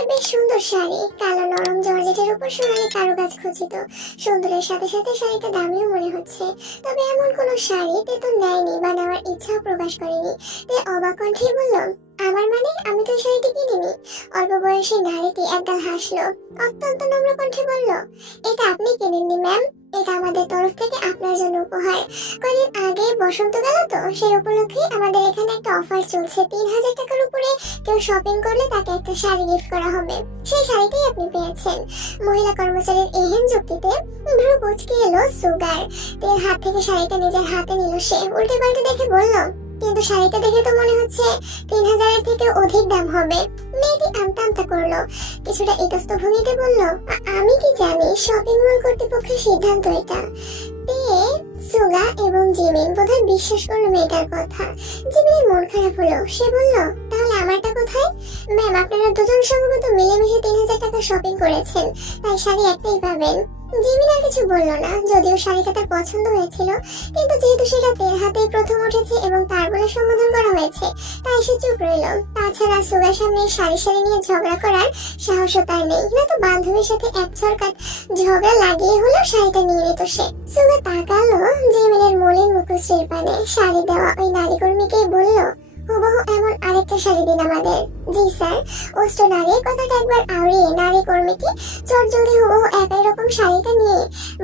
একটা বেশ সুন্দর শাড়ি, কালো নরম জর্জেটের উপর সোনালী কারুকাজ খচিত। সুন্দরের সাথে সাথে শাড়িটা দামিও মনে হচ্ছে। তবে এমন কোনো শাড়ি তে তো নেয়নি বা নেওয়ার ইচ্ছাও প্রকাশ করেনি। তে অবাক কণ্ঠেই বলল, আমার মানে আমি তো এই শাড়িটি কিনিনি। অল্প বয়সী নারীটি একগাল হাসলো, অত্যন্ত নম্র কণ্ঠে বলল, এটা আপনি কিনেননি ম্যাম, এটা আমাদের তরফ থেকে আপনার জন্য উপহার। কয়েকদিন আগে বসন্ত গেল তো, সেই উপলক্ষে আমাদের এখানে একটা অফার চলছে। 3,000 টাকার উপরে কেউ শপিং করলে তাকে একটা শাড়ি গিফট করা হবে। সেই শাড়িটাই আপনি পেয়েছেন। মহিলা কর্মচারীর এহেন যুক্তিতে ভ্রু কুঁচকে এলো সুগার। তের হাত থেকে শাড়িটা নিজের হাতে নিল সে। উল্টে পাল্টে দেখে বলল, কিন্তু শাড়িটা দেখে তো মনে হচ্ছে 3,000-এর থেকে অধিক দাম হবে। মেয়েটি আমতা আমতা করলো, কিছুটা ইতস্ত ভঙ্গিতে বলল, আমি কি জানি, শপিং মল কর্তৃপক্ষের সিদ্ধান্ত এটা। সুগা এবং জিমিন বোধহয় বিশ্বাস করলো মেয়েটার কথা। জিমিনের মন খারাপ হলো, সে বলল, তাহলে আমারটা কোথায়? ম্যাম, আপনারা দুজন সম্ভবত মিলেমিশে 3,000 টাকা শপিং করেছেন, তাই শাড়ি একটাই পাবেন। জিমিন আর কিছু বলল না, যদিও শাড়িটা তার পছন্দ হয়েছিল, কিন্তু যেহেতু সেটা তের হাতেই প্রথম উঠেছে এবং তার বলে সম্বোধন করা হয়েছে, তাই সে চুপ রইল। তাছাড়া সুগার সামনে শাড়ি নিয়ে ঝগড়া করার সাহসও তার নেই, না তো বান্ধবীর সাথে এক ছড়কাট ঝগড়া লাগিয়ে হলেও শাড়িটা নিয়ে নিত সে। সুগা তাকালো জিমিনের মলিন মুখশ্রীর পানে। শাড়ি দেওয়া ওই নারী কর্মীকেই বলল, হুবহু এমন আরেকটা শাড়ি দিন আমাদের। জি স্যার। অষ্ট নারী কথাটা একবার আওড়িয়ে নারী কর্মীকে চটজলদি হুবহু একই রকম শাড়িটা নিয়ে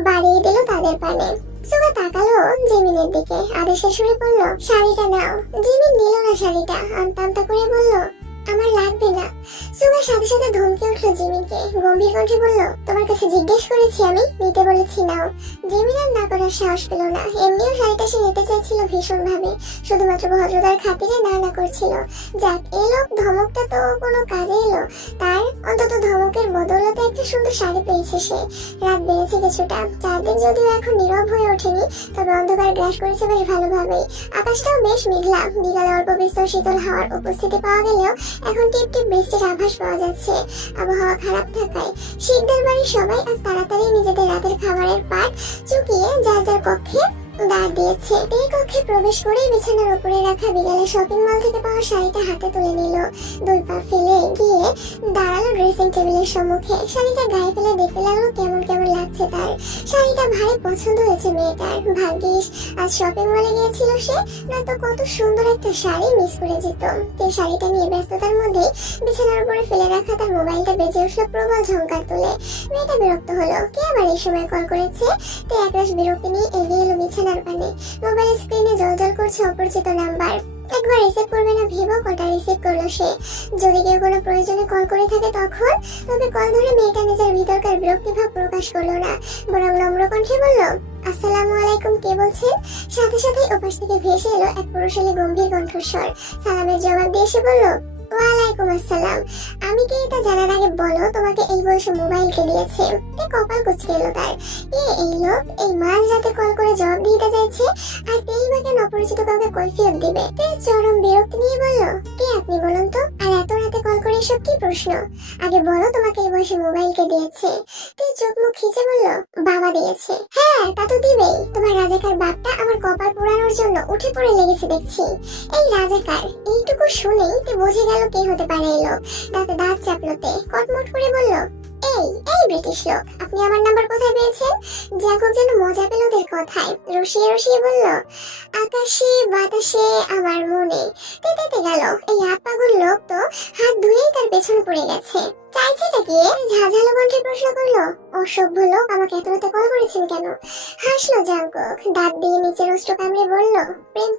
বাড়িয়ে দিল তাদের পানে। সুগা তাকালো জিমিনের দিকে, আদেশের সুরে বলল, শাড়িটা নাও। জিমিন নিল না শাড়িটা, আমতা আমতা করে বলল, আমার লাগবে না। সুগার সাথে সাথে ধমকে উঠলো জিমিনকে, গম্ভীর কণ্ঠে বলল, তোমার কাছে জিজ্ঞেস করেছি আমি, নিতে বলেছি নাও। জিমিন আর না করার সাহস পেল না। এমনিও শাড়িটা সে নিতে চাইছিল ভীষণ ভাবে, শুধুমাত্র ভদ্রতার খাতিরে না করছিল। যাক, এলো ধমকটা তো কোনো কাজে এলো তার। অন্তত ধমকের বদলতে একটা সুন্দর শাড়ি পেয়েছে সে। রাত বেড়েছে কিছুটা, চারদিন যদিও এখন নীরব হয়ে ওঠেনি, তবে অন্ধকার গ্রাস করেছে বেশ ভালোভাবেই। আকাশটাও বেশ মেঘলা, বিকালে অল্প বিস্তর শীতল হাওয়ার উপস্থিতি পাওয়া গেলেও এখন টিপ টিপ বৃষ্টির আভাস পাওয়া যাচ্ছে। আবহাওয়া খারাপ থাকায় শিখদের বাড়ির সবাই আজ তাড়াতাড়ি নিজেদের রাতের খাবারের পাট চুকিয়ে যার যার কক্ষে দাঁড় দিয়েছে। এই কক্ষে প্রবেশ করেই বিছানার উপরে রাখা বিকালে শপিং মল থেকে পাওয়া শাড়িটা হাতে তুলে নিল। দুই পা ফেলে গিয়ে দাঁড়ালো ড্রেসিং টেবিলের সম্মুখে। শাড়িটা গায়ে ফেলে দেখতে লাগলো কেমন কেমন লাগছে তার। শাড়িটা ভারী পছন্দ হয়েছে মেয়েটার। ভাগ্যিস আজ শপিং মলে গিয়েছিল সে, নয়তো কত সুন্দর একটা শাড়ি মিস করে যেত। এই শাড়িটা নিয়ে ব্যস্ততার মধ্যে বিছানার উপরে ফেলে রাখা তার মোবাইলটা বেজে উঠলো প্রবল ঝংকার তুলে। মেয়েটা বিরক্ত হলো, কে আবার এই সময় কল করেছে। তো একরাশ বিরক্তি নিয়ে এগিয়ে এলো বিছানার পানে। মোবাইলের স্ক্রিনে জ্বলজ্বল করছে অপরিচিত নাম্বার। একবার রিসিভ করবে না ভেবেও কলটা রিসিভ করলো সে। যদি কেউ কোনো প্রয়োজনে কল করে থাকে তখন, তবে কল ধরে মেয়েটা নিজের ভিতরকার বিরক্তি ভাব প্রকাশ করলো না, বরং নম্র কণ্ঠে বলল, আসসালামু আলাইকুম, কে বলছেন? সাথে সাথে ওপাশ থেকে ভেসে এলো এক পুরুষালী গম্ভীর কণ্ঠস্বর। সালামের জবাব দিয়ে সে বলল, ওয়ালাইকুম আসসালাম। আমি কে এটা জানার আগে বলো, তোমাকে এই বয়সে মোবাইল কে দিয়েছে? কপাল কুঁচকে এলো তার। এই লোক এই মাঝ রাতে কল করে জবাব দিতে চাইছে, আর তেই বা কেন অপরিচিত কাউকে কৈফিয়ত দিবে? চরম বিরক্তি নিয়ে বলল, কে আপনি বলুন তো, আর এত রাতে কল করে এসব কি প্রশ্ন? আগে বলো তোমাকে এই বয়সে মোবাইল কে দিয়েছে? তুই চোখ মুখ খিচে বলল, বাবা দিয়েছে। হ্যাঁ, তা তো দিবেই, তোমার রাজাকার বাপটা আমার কপাল পোড়ানোর জন্য উঠে পড়ে লেগেছে দেখছি। এই রাজাকার, এইটুকু শুনেই তে বুঝে গেল কে হতে পারে এলো। দাঁতে দাঁত চাপলোতে কটমট করে বলল, এই ব্রিটিশ লোক, আপনি আমার নাম্বার কোথায় পেয়েছেন? জাগব যেন মজা পেল ওদের কথায়, রসিয়ে রসিয়ে বলল, আকাশে বাতাসে আমার মনে। তেতে গেল এই হাত পাগল লোক তো হাত ধুয়েই তার পেছনে পড়ে গেছে। চাইছেটা কি? ঝাঁঝালো কণ্ঠে প্রশ্ন করলো। অসভ্য লোক, আমাকে এত রাতে কল করেছেন কেন? হাসলো জাঙ্কক, দাঁত দিয়ে নিচের অস্ত্র কামড়ে বলল, প্রেম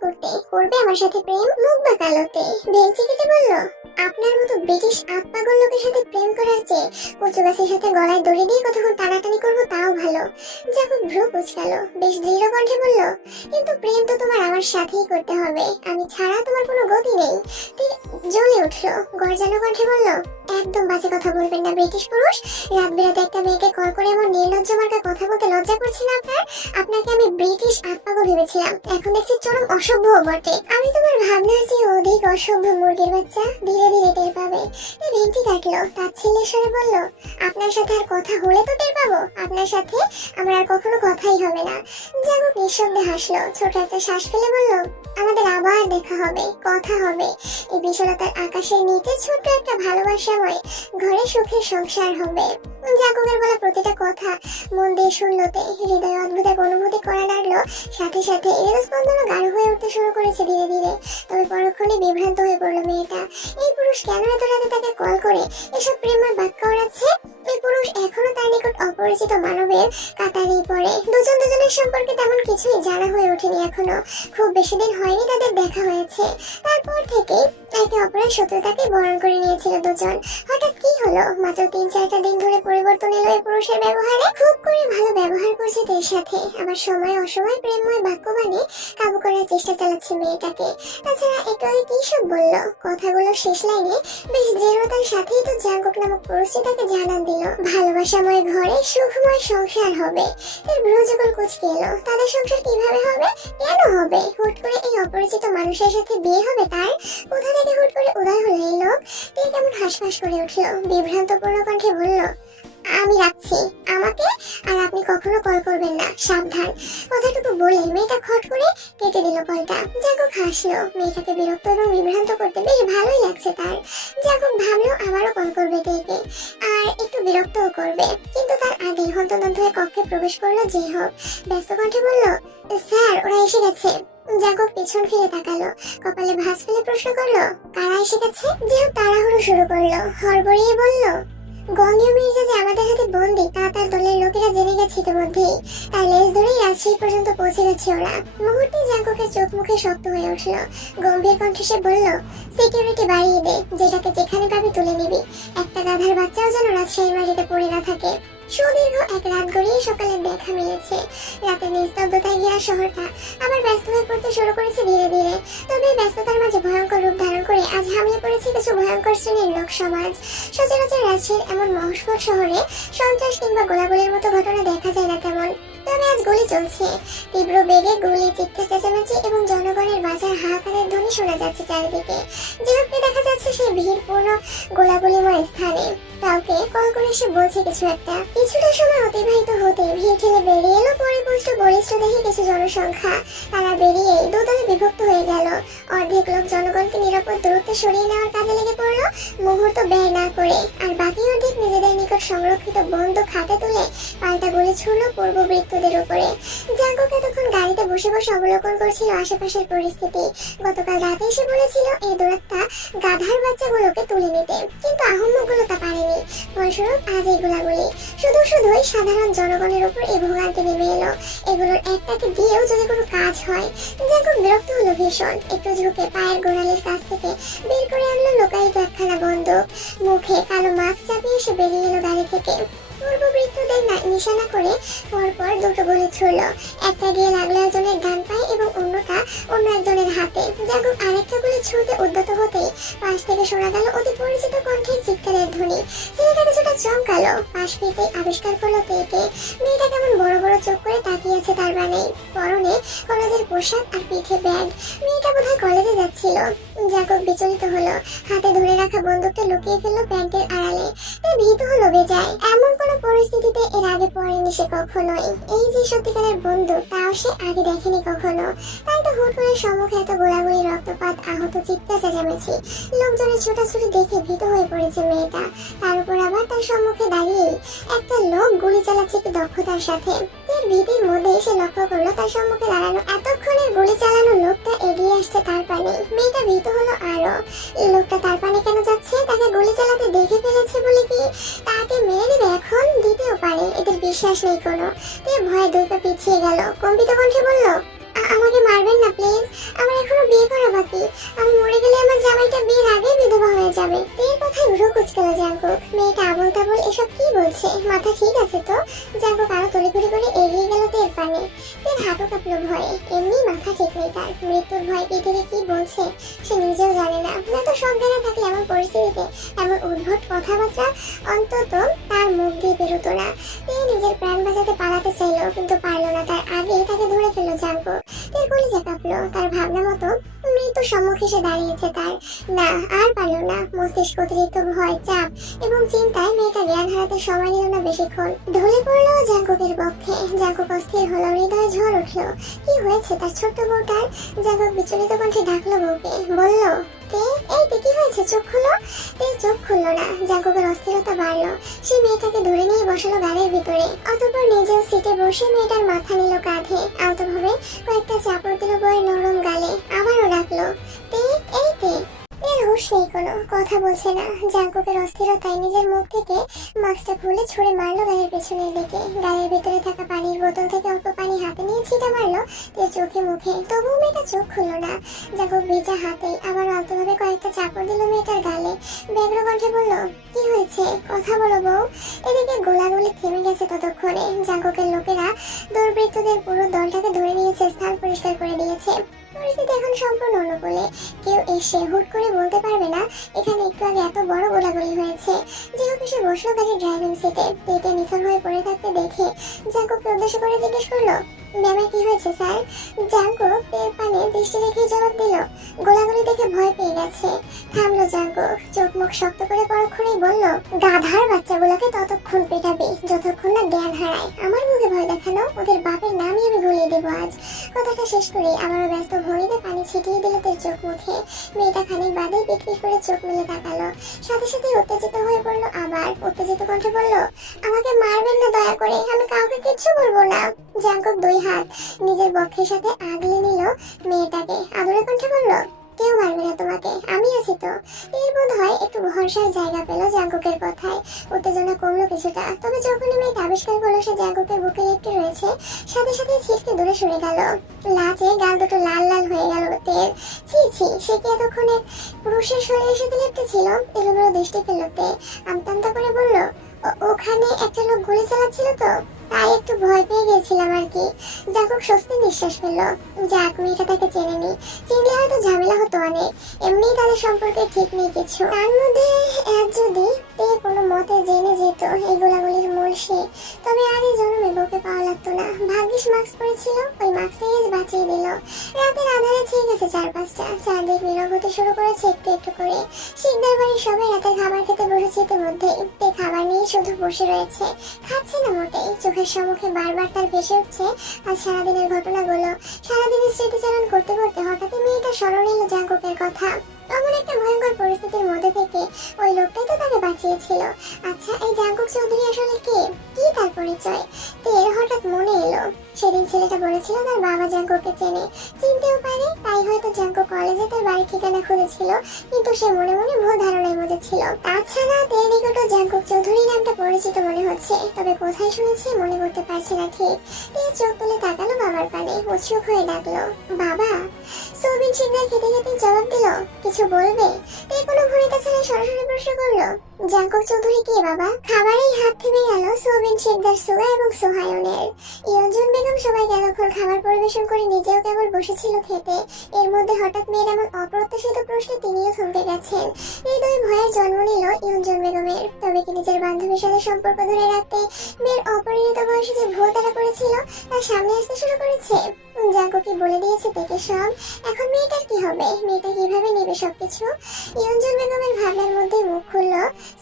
করবে আমার সাথে প্রেম? মুখ বাঁকালোতে বেলচি কেটে বলল, আপনার মতো ব্রিটিশ আত্মাগল লোকের সাথে প্রেম করার চেয়ে কচু গাছের সাথে গলায় দড়ি দিয়ে কতক্ষণ টানাটানি করবো তাও ভালো। জাঙ্কক ভ্রু কুঁচকালো, বেশ দৃঢ় কণ্ঠে বলল, কিন্তু প্রেম তো তোমার আমার সাথেই করতে হবে, আমি ছাড়া তোমার কোনো গতি নেই। জ্বলে উঠলো, গর্জানো কণ্ঠে বলল, একদম বাজে কথা বলবেন না ব্রিটিশ পুরুষ। রাত বেরাতে একটা মেয়েকে কল করে এমন নির্লজ্জ মার্কা কথা বলতে লজ্জা করছে না আপনার? আপনাকে আমি ব্রিটিশ আত্মাগো ভেবেছিলাম, এখন দেখছি চরম অসভ্য বটে। আমি তোমার ভাবনার চেয়ে অধিক অসভ্য মুরগির বাচ্চা। ধীরে ধীরে ধীরে টের পাবে। ভেন্টি কাটলো, তার ছেলে স্বরে বলল, আপনার সাথে আর কথা হলে তো টের পাবো, আপনার সাথে আমার আর কখনো কথাই হবে না। জাঙ্কুক নিঃশব্দে হাসলো, ছোট একটা শ্বাস ফেলে বলল, আমাদের আবার দেখা হবে, কথা হবে। এই বিশালতার আকাশের নিচে ছোট্ট একটা ভালোবাসাময় ঘরে সুখের সংসার হবে। জাঙ্কুকের বলা প্রতিটা কথা মন দিয়ে শুনলোতে হৃদয়ে অদ্ভুত এক অনুভূতি করা লাগলো। সাথে সাথে হৃদস্পন্দনও গাঢ় হয়ে উঠতে শুরু করেছে ধীরে ধীরে। তবে পরক্ষণে বিভ্রান্ত হয়ে পড়লো মেয়েটা। এই পুরুষ কেন এত রাতে তাকে কল করে এসব প্রেমের বাক্য ওড়াচ্ছে? এই পুরুষ এখনো তার নিকট অপরিচিত মানবের কাতারেই পড়ে। দুজন দুজনের সম্পর্কে তেমন কিছুই জানা হয়ে ওঠেনি এখনো। খুব বেশি দিন হয়নি তাদের দেখা হয়েছে। তারপর থেকে একে অপরের শত্রুতাকে বরণ করে নিয়েছিল দুজন। হঠাৎ কি হলো? মাত্র 3-4টা দিন ধরে পরিবর্তন এলো এই পুরুষের ব্যবহারে। খুব করে ভালো ব্যবহার করছে তার সাথে, আবার সময় অসময় প্রেমময় বাক্য বানিয়ে কাবু করার চেষ্টা চালাচ্ছে মেয়েটাকে। তাছাড়া একটু আগে কি সব বললো, কথাগুলো শেষ লাইনে বেশ দৃঢ়তার সাথেই তো জাঙ্কুক নামক পুরুষটি তাকে জানান দিল, ভালোবাসাময় ঘরে সুখময় সংসার হবে। এর ভ্রুযুগল কুঁচকে এলো। তাদের সংসার কিভাবে হবে, কেন হবে? হুট করে এই অপরিচিত মানুষের সাথে বিয়ে হবে তার? কোথা থেকে হুট করে উদয় হলো এই লোক? তিনি কেমন হাঁসফাঁস করে উঠলো, বিভ্রান্তপূর্ণ কণ্ঠে বলল, আমি রাখছি, আমাকে আর আপনি কখনো কল করবেন না, সাবধান। কথাটুকু বলে মেয়েটা খট করে কেটে দিল কলটা। জাঙ্কুক হাসলো, মেয়েটাকে বিরক্ত এবং বিভ্রান্ত করতে বেশ ভালোই লাগছে তার। জাঙ্কুক ভাবলো আবারও কল করবে তেকে, আর একটু বিরক্তও করবে, কিন্তু তার আগে হন্তদন্ত হয়ে কক্ষে প্রবেশ করলো যেহব। ব্যস্ত কণ্ঠে বলল, স্যার ওরা এসে গেছে। জাঙ্কুক পিছন ফিরে তাকালো, কপালে ভাঁজ ফেলে প্রশ্ন করলো, কারা এসে গেছে? যেহেতু তাড়াহুড়ো শুরু করলো, হড়বড়িয়ে বলল, গঙ্গীয় মির্জা যে আমাদের হাতে বন্দি তা তার দলের লোকেরা জেনে গেছে ইতিমধ্যেই। তার লেজ ধরেই রাজশাহী পর্যন্ত পৌঁছে গেছে ওরা। মুহূর্তে জাঙ্কুকের চোখ মুখে শক্ত হয়ে উঠল। গম্ভীর কণ্ঠে সে বলল, সিকিউরিটি বাড়িয়ে দে, যেটাকে যেখানে পাবি তুলে নিবি। একটা গাধার বাচ্চাও যেন রাজশাহী মাটিতে পড়ে না থাকে। সুদীর্ঘ এক রাত গড়িয়ে সকালে দেখা মিলেছে। রাতের নিস্তব্ধতায় ঘেরা শহরটা আবার ব্যস্ত হয়ে পড়তে শুরু করেছে ধীরে ধীরে। তবে ব্যস্ততার মাঝে ভয়ঙ্কর রূপ ধারণ করে আজ হামলে পড়েছে কিছু ভয়ঙ্কর শ্রেণীর লোক সমাজ। সচরাচর রাজশাহীর এমন মহস্ফট শহরে সন্ত্রাস কিংবা গোলাগুলির মতো ঘটনা দেখা যায় না তেমন। তবে আজ গুলি চলছে, তীব্র বেগে গুলি, চিৎকার চেঁচামেচি এবং জনগণের বাজার হাহাকারের ধ্বনি শোনা যাচ্ছে চারিদিকে। যেভাবে দেখা যাচ্ছে সেই ভিড়পূর্ণ গোলাগুলিময় স্থানে কাউকে কল করে সে বলছে কিছু একটা। কিছুটা সময় অতিবাহিত হতে ভিড় ঠেলে বেরিয়ে এলো পরিপুষ্ট বলিষ্ঠ দেখে কিছু জনসংখ্যা। তারা বেরিয়ে দুদলে বিভক্ত হয়ে গেল। অর্ধেক লোক জনগণকে নিরাপদ দূরত্বে সরিয়ে নেওয়ার কাজে লেগে পড়লো মুহূর্ত ব্যয় না করে, আর বাকি অর্ধেক নিজেদের নিকট সংরক্ষিত বন্দুক হাতে তুলে পাল্টা গুলি ছুড়ল পূর্ববৃত্তদের উপরে। জাঙ্কুক এতক্ষণ গাড়িতে বসে বসে অবলোকন করছিল আশেপাশের পরিস্থিতি। গতকাল রাতে এসে বলেছিল এই দৌড়াত্তা গাধার বাচ্চাগুলোকে তুলে নিতে, কিন্তু আহম্মকগুলো তা পারেনি। ফলস্বরূপ আজ এই গোলাগুলি শুধুই সাধারণ জনগণের উপর এই ভোগান্তি নেমে এলো। এগুলোর একটাকে দিয়েও যদি কোনো কাজ হয়। জাঙ্কুক বিরক্ত হলো ভীষণ। একটু ঝুঁকে পায়ের গোড়ালির কাছ থেকে বের করে আনলো লোকায়িত একখানা বন্দুক। মুখে কালো মাস্ক চাপিয়ে সে বেরিয়ে এলো গাড়ি থেকে। পূর্ববৃত্তদের নিশানা করে পরপর দুটো গুলি ছুড়ল। একটা গিয়ে লাগলো একজনের ডান পায়ে এবং অন্যটা অন্য একজনের হাতে। জাঙ্কুক আরেকটা গুলি ছুঁড়তে উদ্যত হতেই পাশ থেকে শোনা গেল অতি পরিচিত কণ্ঠের চিৎকারের ধ্বনি। ছেলেটা কিছুটা চমকালো, পাশ ফিরতে আবিষ্কার করলো তেকে। মেয়েটা কেমন বড় বড় চোখ করে তাকিয়েছে তার বানে। পরনে কলেজের পোশাক আর পিঠে ব্যাগ। মেয়েটা বোধহয় কলেজে যাচ্ছিল। জাঙ্কুক বিচলিত হলো, হাতে ধরে রাখা বন্দুকটা লুকিয়ে ফেললো প্যান্টের আড়ালে। ভীত হলো বেজায়। এমন কোন পরিস্থিতিতে এর আগে পড়েনি সে কখনোই। এই যে সত্যিকারের বন্দুক তাও সে আগে দেখেনি কখনো। তাই তো হুট করে সম্মুখে এত গোলাগুলি, রক্তপাত, আহত, চিৎকার চেঁচামেচি, লোকজনের ছোটাছুটি দেখে ভীত হয়ে পড়েছে মেয়েটা। তার উপর আবার তার সম্মুখে দাঁড়িয়ে একটা লোক গুলি চালাচ্ছে কি দক্ষতার সাথে। এর ভীতির মধ্যে সে লক্ষ্য করলো তার সম্মুখে দাঁড়ানো এতক্ষণের গুলি চালানো লোকটা এগিয়ে আসছে তার পানে। মেয়েটা ভীত হলো আরো। লোকটা তার পানে কেন যাচ্ছে? তাকে গুলি চালাতে দেখে ফেলেছে বলে কি তাকে মেরে দেবে? এখন দিতেও পারে, এদের বিশ্বাস নেই কোনো। ভয়ে দুই পা পিছিয়ে গেল। কম্পিত কণ্ঠে বলল, আমাকে মারবেন না প্লিজ, আমার এখনো বিয়ে করা বাকি। আমি মরে গেলে আমার জামাইটা বিয়ের আগে বিধবা হয়ে যাবে। এর কথায় ভ্রু কুচকালো জাঙ্কুক। মেয়েটা আবল তাবল এসব কি বলছে? মাথা ঠিক আছে তো? জাঙ্কুক আরো তড়িঘড়ি করে এগিয়ে গেল তের পানে। তের হাঁটু কাঁপলো ভয়ে। এমনি মাথা ঠিক নেই তার। মৃত্যুর ভয় কি থেকে কি বলছে সে নিজেও জানে না। তো সব জানা থাকলে এমন পরিস্থিতিতে এমন উদ্ভট কথাবার্তা অন্তত তার মুখ দিয়ে বেরোতো না। তে নিজের প্রাণ বাঁচাতে পালাতে চাইলো, কিন্তু পারলো না। তার আগেই তাকে ধরে ফেললো জাঙ্কুক। তের কলিজা কাঁপলো। তার ভাবনা মতো মৃত মৃত্যুর সম্মুখে এসে দাঁড়িয়েছে তার। না, আর পারল না। মস্তিষ্ক অতিরিক্ত ভয়, চাপ এবং চিন্তায় মেয়েটা জ্ঞান হারাতে সময় নিল না বেশিক্ষণ। ঢলে পড়লো জাঙ্কুকের পক্ষে। জাঙ্কুক অস্থির হলো, হৃদয়ে ঝড় উঠলো। কি হয়েছে তার ছোট্ট বউটার? জাঙ্কুক বিচলিত কণ্ঠে ডাকলো বউকে, বলল, তে এই তে কি হয়েছে? চোখ খুলো। তে চোখ খুললো না। জাঙ্কুকের অস্থিরতা বাড়লো। সে মেয়েটাকে ধরে নিয়ে বসালো গাড়ির ভিতরে। অতঃপর নিজেও সিটে বসে মেয়েটার মাথা নিল কাঁধে। আলতোভাবে কয়েকটা চাপড় দিল বউয়ের নরম গালে। আবারও ডাকলো, তে এই তে। এর হুঁশ নেই, কোনো কথা বলছে না। জাঙ্কুকের অস্থিরতায় নিজের মুখ থেকে মাস্কটা খুলে ছুঁড়ে মারলো গাড়ির পেছনের দিকে। গাড়ির ভিতরে থাকা পানির বোতল থেকে অল্প পানি হাতে নিয়ে ছিটা মারলো তের চোখে মুখে। তবুও মেয়েটা চোখ খুলল না। জাঙ্কুক ভেজা হাতে আবার আলতোভাবে কয়েকটা চাপড় দিল মেয়েটার গালে। ব্যগ্র কণ্ঠে বলল, কি হয়েছে? কথা বলো বউ। এদিকে গোলাগুলি থেমে গেছে ততক্ষণে। জাঙ্কুকের লোকেরা দুর্বৃত্তদের পুরো দলটাকে ধরে নিয়েছে, স্থান পরিষ্কার করে দিয়েছে। পরিস্থিতি এখন সম্পূর্ণ অনুকূলে। কেউ এসে হুট করে বলতে পারবে না এখানে একটু আগে এত বড় গোলাগুলি হয়েছে। জিহুক এসে বসলো গাড়ির ড্রাইভিং সিটে। পেটে নিথর হয়ে পড়ে থাকতে দেখে জাঙ্কুককে উদ্দেশ্য করে জিজ্ঞেস করলো, ম্যামের কি হয়েছে স্যার? জাঙ্কুক পেট পানে দৃষ্টি রেখে জবাব দিল, গোলাগুলি দেখে ভয় পেয়ে গেছে। থামলো জাঙ্কুক, চোখ মুখ শক্ত করে পরক্ষণেই বলল, গাধার বাচ্চাগুলোকে ততক্ষণ পেটাবে যতক্ষণ না জ্ঞান হারায়। আমার মুখে ভয় দেখানো, ওদের বাপের নামই আমি গলিয়ে দেবো আজ। কথাটা শেষ করে আবারও ব্যস্ত ভঙ্গিতে পানি ছিটিয়ে দিল তার চোখ মুখে। মেয়েটা খানিক বাদেই পিটপিট করে চোখ মেলে তাকালো। সাথে সাথে উত্তেজিত হয়ে পড়লো। আবার উত্তেজিত কণ্ঠে বলল, আমাকে মারবেন না দয়া করে, আমি কাউকে কিচ্ছু বলবো না। জাঙ্কুক দুই হাত নিজের বক্ষের সাথে আগলে নিল মেয়েটাকে। আদরে কণ্ঠে বলল, কেউ মারবে না তোমাকে, আমি আছি তো। এর বোধ হয় একটু ভরসার জায়গা পেল জাঙ্কুকের কথায়। উত্তেজনা কমলো কিছুটা। তবে যখনই মেয়েটা আবিষ্কার করলো সে জাঙ্কুকের বুকে লেপ্টে রয়েছে, সাথে সাথে ছিটকে দূরে সরে গেল। লাচে গাল দুটো লাল লাল হয়ে গেল তের। ছি ছি, সে কি এতক্ষণে পুরুষের শরীরের সাথে লেপ্টে ছিল? এলোমেলো দৃষ্টি ফেলল তে। আমতা আমতা করে বলল, ওখানে একটা লোক গুলি চালাচ্ছিল তো, তাই একটু ভয় পেয়ে গেছিলাম আর কি। জাঙ্কুক স্বস্তি নিঃশ্বাস ফেলল। যাক, মেয়েটা তাকে চেনেনি। চিনলে হয়তো ঝামেলা হতো অনেক। এমনি তাদের সম্পর্কে ঠিক নেই কিছু। তার মধ্যে যদি তে কোনো মতে জেনে যেত এই গোলাগুলির মূল সে, তবে আর এই জন্মে বউকে পাওয়া লাগতো না। ভাগ্যিস মাস্ক পরেছিল, ওই মাস্কটাই আজ বাঁচিয়ে দিল। রাতের আধারে ছেয়ে গেছে চারপাশটা। চারদিক নীরব হতে শুরু করেছে একটু একটু করে। শিকদার বাড়ির সবাই রাতের খাবার খেতে বসেছে ইতিমধ্যে। তে খাবার নিয়ে শুধু বসে রয়েছে, খাচ্ছে না মোটেই। চোখের সম্মুখে বারবার তার ভেসে উঠছে আজ সারাদিনের ঘটনাগুলো। সারাদিনের স্মৃতিচারণ করতে করতে হঠাৎই মেয়েটা স্মরণ এলো জাঙ্কুকের কথা। এমন একটা ভয়ঙ্কর পরিস্থিতির মধ্যে থেকে ওই লোকটাই তো তাকে বাঁচিয়েছিল। আচ্ছা, এই জাঙ্কুক চৌধুরী আসলে কে? কি তার পরিচয়? তের হঠাৎ মনে এলো সেদিন ছেলেটা বলেছিল তার বাবা জাঙ্কুককে চেনে, চিনতেও পারে। তাই হয়তো জাঙ্কুক কলেজে তার বাড়ির ঠিকানা খুঁজেছিল, কিন্তু সে মনে মনে ভুল ধারণার মধ্যে ছিল। তাছাড়া তের নিকটও জাঙ্কুক চৌধুরী নামটা পরিচিত মনে হচ্ছে, তবে কোথায় শুনেছে মনে করতে পারছে না ঠিক। তে চোখ তুলে তাকালো বাবার পানে, উৎসুক হয়ে ডাকলো, বাবা। সোবিন সিগন্যাল খেতে খেতে জবাব দিল, কিছু বলবে? তে কোনো ভূমিকা ছাড়া সরাসরি প্রশ্ন করলো, জাঙ্কুক চৌধুরী কে বাবা? খাবারেই হাত থেমে গেল সোবিন শিকদার, সুগা এবং সোহায়নের। ইয়ঞ্জন বেগম সবাইকে এতক্ষণ খাবার পরিবেশন করে নিজেও কেবল বসেছিল খেতে। এর মধ্যে হঠাৎ মেয়ের এমন অপ্রত্যাশিত প্রশ্নে তিনিও থমকে গেছেন। হৃদয় ভয়ের জন্ম নিল ইয়ঞ্জন বেগমের। তবে কি নিজের বান্ধবীর সাথে সম্পর্ক ধরে রাখতে মেয়ের অপরিণত বয়সে যে ভুল তারা করেছিল তার সামনে আসতে শুরু করেছে? জাঙ্কুকই বলে দিয়েছে থেকে সব। এখন মেয়েটার কি হবে? মেয়েটা কিভাবে নেবে সবকিছু? ইয়ঞ্জন বেগমের ভাবনার মধ্যে মুখ খুলল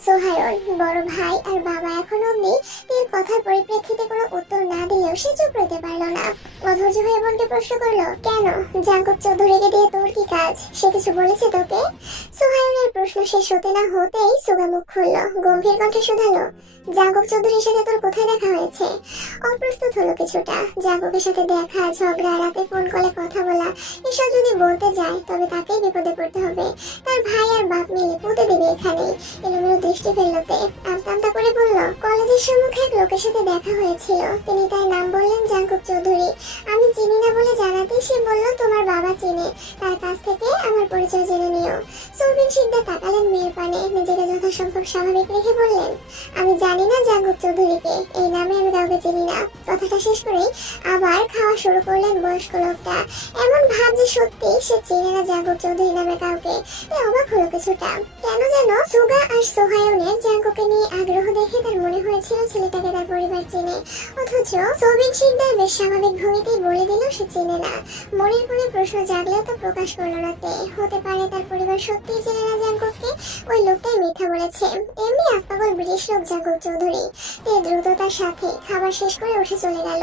সোহায়ন। বড় ভাই আর বাবা এখন অব্দি এর কথার পরিপ্রেক্ষিতে কোনো উত্তর না দিলেও সে চুপ রইতে পারল না। অধৈর্য হয়ে বোনকে প্রশ্ন করলো, কেন? জাঙ্কুক চৌধুরীকে দিয়ে তোর কি কাজ? সে কিছু বলেছে তোকে? সোহায়নের প্রশ্ন শেষ হতে না হতেই সুগা মুখ খুলল, গম্ভীর কণ্ঠে শুধালো, জাঙ্কুক চৌধুরীর সাথে তোর কোথায় দেখা হয়েছে? অপ্রস্তুত হলো কিছুটা। জাঙ্কুকের সাথে দেখা, ঝগড়া, রাতে ফোন কলে কথা বলা, এসব যদি বলতে যায় তবে তাকেই বিপদে পড়তে হবে। তার ভাই আর বাপ মিলে পুঁতে দেবে এখানেই। এলোমেলো দৃষ্টি ফেলতে আমতা করে বলল, কলেজের সম্মুখে এক লোকের সাথে দেখা হয়েছিল। তিনি তার নাম বললেন জাঙ্কুক চৌধুরী। আমি চিনি না বলে জানাতেই সে বলল তোমার বাবা চিনে, তার কাছ থেকে আমার পরিচয় জেনে নিও। সোবিন শিকদার তাকালেন মেয়ের পানে, নিজেকে যথাসম্ভব স্বাভাবিক রেখে বললেন, আমি জানি না জাঙ্কুক চৌধুরীকে, এই নামে আমি কাউকে চিনি না। কথাটা শেষ করেই আবার খাওয়া শুরু করলেন বয়স্ক লোকটা। এমন ভাব যে সত্যি সে চেনে না জাঙ্কুক চৌধুরী নামে কাউকে। অবাক হলো কিছুটা। কেন যেন সুগা আর সোহায়নের জাঙ্কুকে নিয়ে আগ্রহ দেখে তার মনে হয়েছিল ছেলেটাকে তার পরিবার চেনে, অথচ সোবিন শিকদার বেশ স্বাভাবিক ভঙ্গিতেই বলে দিল সে চেনে না। মনের কোণে প্রশ্ন জাগলেও তো প্রকাশ করলো না তে। হতে পারে তার পরিবার সত্যিই চেনে না জাঙ্কুককে, ওই লোকটাই মিথ্যা বলেছে। এমনি আত্মাগল ব্রিটিশ লোক জাঙ্কুক চৌধুরী। তে দ্রুততার সাথে খাবার শেষ করে উঠে চলে গেল।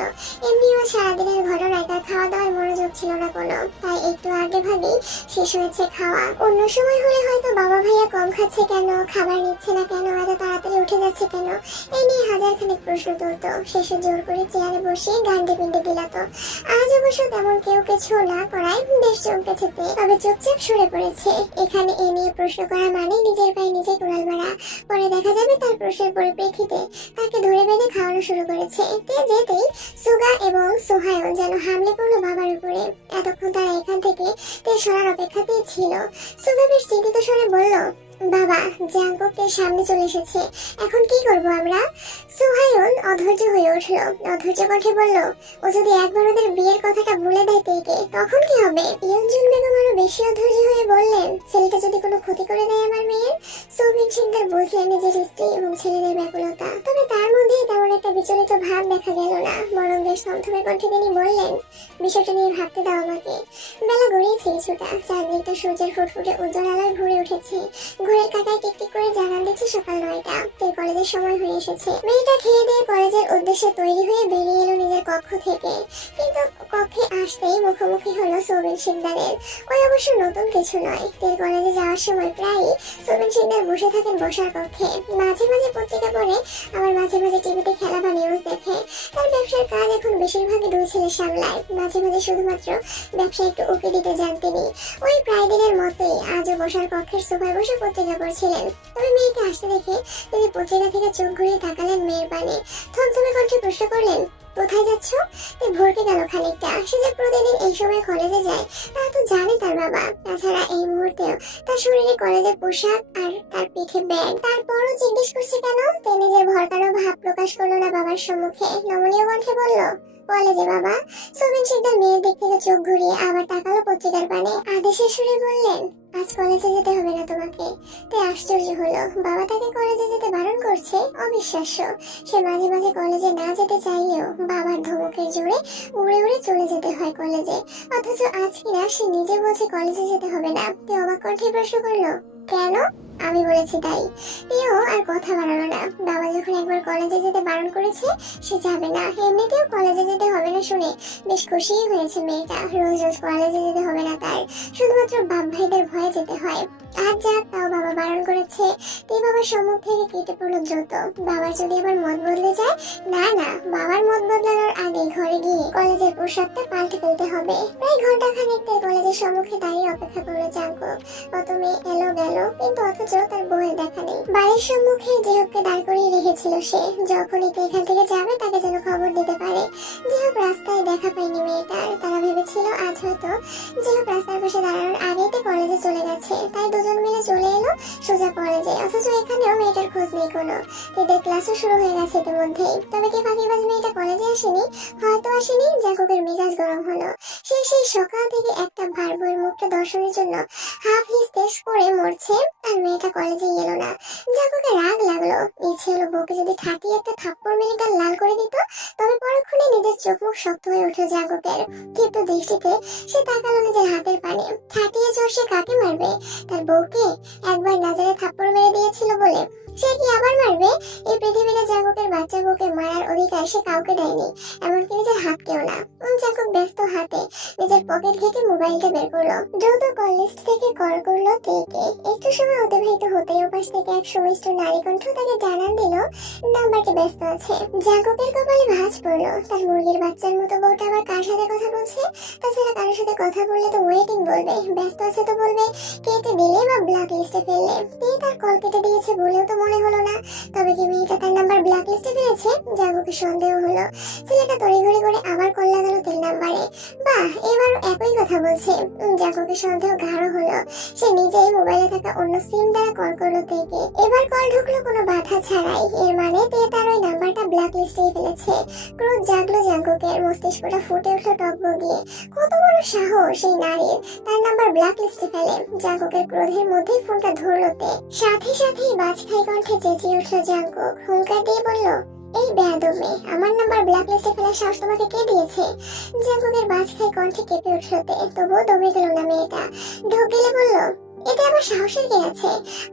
এমনিও সারাদিনের ঘটনায় তার খাওয়া দাওয়ায় মনোযোগ ছিল না কোনো, তাই একটু আগে ভাগেই শেষ হয়েছে খাওয়া। অন্য সময় হলে হয়তো বাবা ভাইয়া কম খাচ্ছে কেন, খাবার নিচ্ছে না কেন, এত তাড়াতাড়ি উঠে যাচ্ছে কেন, এই নিয়ে হাজার খানেক প্রশ্ন তুলতো। শেষে জোর করে চেয়ারে বসিয়ে গান্ডে পিন্ডে দিলাতো। আজ অবশ্য তেমন কেউ কিছু না করায় বেশ চমকেছে তে, তবে চুপচাপ সরে পড়েছে। এখানে এ নিয়ে প্রশ্ন করা মানে নিজের পায়ে নিজে কুড়াল মারা। পরে দেখা যাবে তার প্রশ্নের পরিপ্রেক্ষিতে তাকে ধরে বেঁধে খাওয়ানো শুরু করেছে। তে যেতেই সুগা এবং সোহায়ন যেন হামলে পড়লো বাবার উপরে। এতক্ষণ তারা এখান থেকে তে সরার অপেক্ষাতেই ছিল। সুগা বেশ চিন্তিত স্বরে বলল, বাবা জাঙ্কুকের সামনে চলে এসেছে, এখন কি করব আমরা? সোহায়ন অধৈর্য হয়ে উঠল, অধৈর্য কণ্ঠে বলল, ও যদি একবার ওদের বিয়ের কথাটা বলে দেয় তেকে, তখন কি হবে? ইয়ঞ্জুন বেগম আরো বেশি অধৈর্য হয়ে বললেন, ছেলেটা যদি কোনো ক্ষতি করে দেয় আমার মেয়ের? সোবিন শিকদার বুঝলেন নিজের স্ত্রী এবং ছেলেদের ব্যাকুলতা, তবে তার মধ্যে তেমন একটা বিচলিত ভাব দেখা গেল না, বরং বেশ থমথমে কণ্ঠে তিনি বললেন, বিষয়টা নিয়ে ভাবতে দাও আমাকে। বেলা গড়িয়েছে কিছুটা, চারদিকটা সূর্যের ফুটফুটে উজ্জ্বল আলোয় ভরে উঠেছে। ঘড়ির কাঁটায় টিকটিক করে জানান দিচ্ছে সকাল 9টা। তোর কলেজের সময় হয়ে এসেছে। মেয়েটা খেয়ে দিয়ে কলেজের উদ্দেশ্যে তৈরি হয়ে বেরিয়ে এলো নিজের কক্ষ থেকে, কিন্তু কক্ষে আসতেই মুখোমুখি হলো সোবিন শিকদারের। ওই অবশ্য নতুন কিছু নয়, তোর কলেজে যাওয়ার সময় প্রায়ই সোবিন শিকদার বসে থাকেন বসার কক্ষে, মাঝে মাঝে পত্রিকা পড়ে, আবার মাঝে মাঝে টিভিতে খেলা বা নিউজ দেখে। তার ব্যবসার কাজ এখন বেশিরভাগই দুই ছেলে সামলায়, মাঝে মাঝে শুধুমাত্র ব্যবসা একটু উকি দিতে যান তিনি। ওই প্রায় দিনের মতোই আজও বসার কক্ষের সোফায় বসে পত্রিকা পড়ছিলেন। তবে মেয়েকে আসতে দেখে তিনি পত্রিকা থেকে চোখ ঘুরিয়ে তাকালেন মেয়ের পানে, থমথমে কণ্ঠে প্রশ্ন করলেন, কোথায় যাচ্ছ? ভরকে গেল খানিকটা। সে যে প্রতিদিন এই সময় কলেজে যায় তা তো জানে তার বাবা। তাছাড়া এই মুহূর্তেও তার শরীরে কলেজের পোশাক আর তার পিঠে ব্যাগ। তারপরও জিজ্ঞেস করছে কেন? তে নিজের ভরকারও ভাব প্রকাশ করলো না বাবার সম্মুখে, নমনীয় কণ্ঠে বলল, কলেজে বাবা। সোবিন শিকদার মেয়ের দিক থেকে চোখ ঘুরিয়ে আবার তাকালো পত্রিকার পানে, আদেশের সুরে বললেন, আজ কলেজে যেতে হবে না তোমাকে। তে আশ্চর্য হলো, বাবা তাকে কলেজে যেতে বারণ করছে? অবিশ্বাস্য। সে মাঝে মাঝে কলেজে না যেতে চাইলেও বাবার ধমকের জোরে উড়ে উড়ে চলে যেতে হয় কলেজে, অথচ আজ কিনা সে নিজে বলছে কলেজে যেতে হবে না। তে অবাক কণ্ঠে প্রশ্ন করলো, কেন? আমি বলেছি তাই। তেও আর কথা বাড়ালো না। বাবা যখন একবার কলেজে যেতে বারণ করেছে সে যাবে না। এমনিতেও কলেজে যেতে হবে না শুনে বেশ খুশিই হয়েছে মেয়েটা। রোজ রোজ কলেজে যেতে হবে না তার, শুধুমাত্র বাপ ভাইদের ভয়ে যেতে হয়। আজ যাক, তাও বাবা বারণ করেছে। তে বাবার সম্মুখ থেকে কেটে পড়লো দ্রুত। বাবার যদি আবার মত বদলে যায়? না না, বাবার মত বদলানোর আগে ঘরে গিয়ে কলেজের পোশাকটা পাল্টে ফেলতে হবে। প্রায় ঘন্টা খানেক কলেজের সম্মুখে দাঁড়িয়ে অপেক্ষা করলো জাঙ্কুক। কত মেয়ে এলো গেল, কিন্তু অথচ তার বউয়ের দেখা নেই। বাড়ির সম্মুখে জেহবকে দাঁড় করিয়ে রেখেছিল সে, যখনই এখান থেকে যাবে তাকে যেন খবর দিতে পারে। জেহব রাস্তায় দেখা পায়নি মেয়েটার। তারা ভেবেছিল আজ হয়তো জেহব রাস্তার পাশে দাঁড়ানোর আগেই কলেজে চলে গেছে, তাই দুজন মিলে চলে এলো সোজা কলেজে। অথচ এখানেও মেয়েটার খোঁজ নেই কোনো। এদের ক্লাসও শুরু হয়ে গেছে ইতিমধ্যেই। তবে কি ফাঁকিবাজ মেয়েটা কলেজে আসেনি? হয়তো আসেনি। জাঙ্কুকের মেজাজ গরম হলো। সে সেই সকাল থেকে একটা ভার বইয়ের মুখটা দর্শনের জন্য হাফ হিস করে মরছে, আর মেয়েটা কলেজে এলো না। জাঙ্কুকের রাগ লাগলো। ইচ্ছে হলো বউকে যদি ঠাটিয়ে একটা থাপ্পড় মেরে গাল লাল করে দিত। তবে পরক্ষণে নিজের চোখ মুখ শক্ত হয়ে উঠল জাঙ্কুকের। ক্ষিপ্ত দৃষ্টিতে সে তাকালো নিজের হাতের পানে। ঠাটিয়ে চোর সে কাকে মারবে? তার বউকে? একবার নাজারে থাপ্পড় মেরে দিয়েছিল বলে সে কি আবার মারবে? এই পৃথিবীতে জাঙ্কুকের বাচ্চা বউকে মারার অধিকার সে কাউকে দেয়নি, এমনকি নিজের হাতকেও না। জাঙ্কুক ব্যস্ত হাতে নিজের পকেট ঘেটে মোবাইলটা বের করলো। দ্রুত কল লিস্ট থেকে কল করলো তেকে। একটু সময় অতিবাহিত হতেই ওপাশ থেকে এক সুমিষ্ট নারী কণ্ঠ তাকে জানান দিল নাম্বারটি ব্যস্ত আছে। জাঙ্কুকের কপালে ভাঁজ পড়লো। তার মুরগির বাচ্চার মতো বউটা আবার কার সাথে কথা বলছে? তাছাড়া কারোর সাথে কথা বললে তো ওয়েটিং বলবে, ব্যস্ত আছে তো বলবে, কেটে দিলে বা ব্ল্যাক লিস্টে ফেললে। তে তার কল কেটে দিয়েছে বলেও তো মনে হলো না। তবে কি মেয়েটা তার নাম্বার ব্ল্যাক লিস্টে ফেলেছে? জাঙ্কুকের সন্দেহ হলো। ছেলেটা তড়িঘড়ি করে আবার কল লাগালো তেল নাম্বারে। বাহ, এবারও একই কথা কথা বলছে। জাঙ্কুকের সন্দেহ গাঢ় হলো। সে নিজেই মোবাইলে থাকা অন্য সিম দ্বারা কল করলো তেকে। এবার কল ঢুকলো কোনো বাধা ছাড়াই। এর মানে তে তার ওই নাম্বারটা ব্ল্যাক লিস্টে ফেলেছে। ক্রোধ জাগলো জাঙ্কুকের, মস্তিষ্কটা ফুটে উঠলো টকবগিয়ে। কত বড় সাহস সেই নারীর, তার নাম্বার ব্ল্যাক লিস্টে ফেলে। জাঙ্কুকের ক্রোধের মধ্যেই ফোনটা ধরলো তে। সাথে সাথেই বাজখাই কণ্ঠে চেঁচিয়ে উঠলো জাঙ্কুক। হুঙ্কার দিয়ে বলল, এই বেয়াদব মেয়ে, আমার নাম্বার ব্ল্যাক লিস্টে ফেলার সাহস তোমাকে কে দিয়েছে? জাঙ্কুকের বাজখাই কণ্ঠে কেঁপে উঠলো তে। তবুও দমে গেল না মেয়েটা। ঢোক গেলে বলল, এতে আবার সাহসের কি আছে?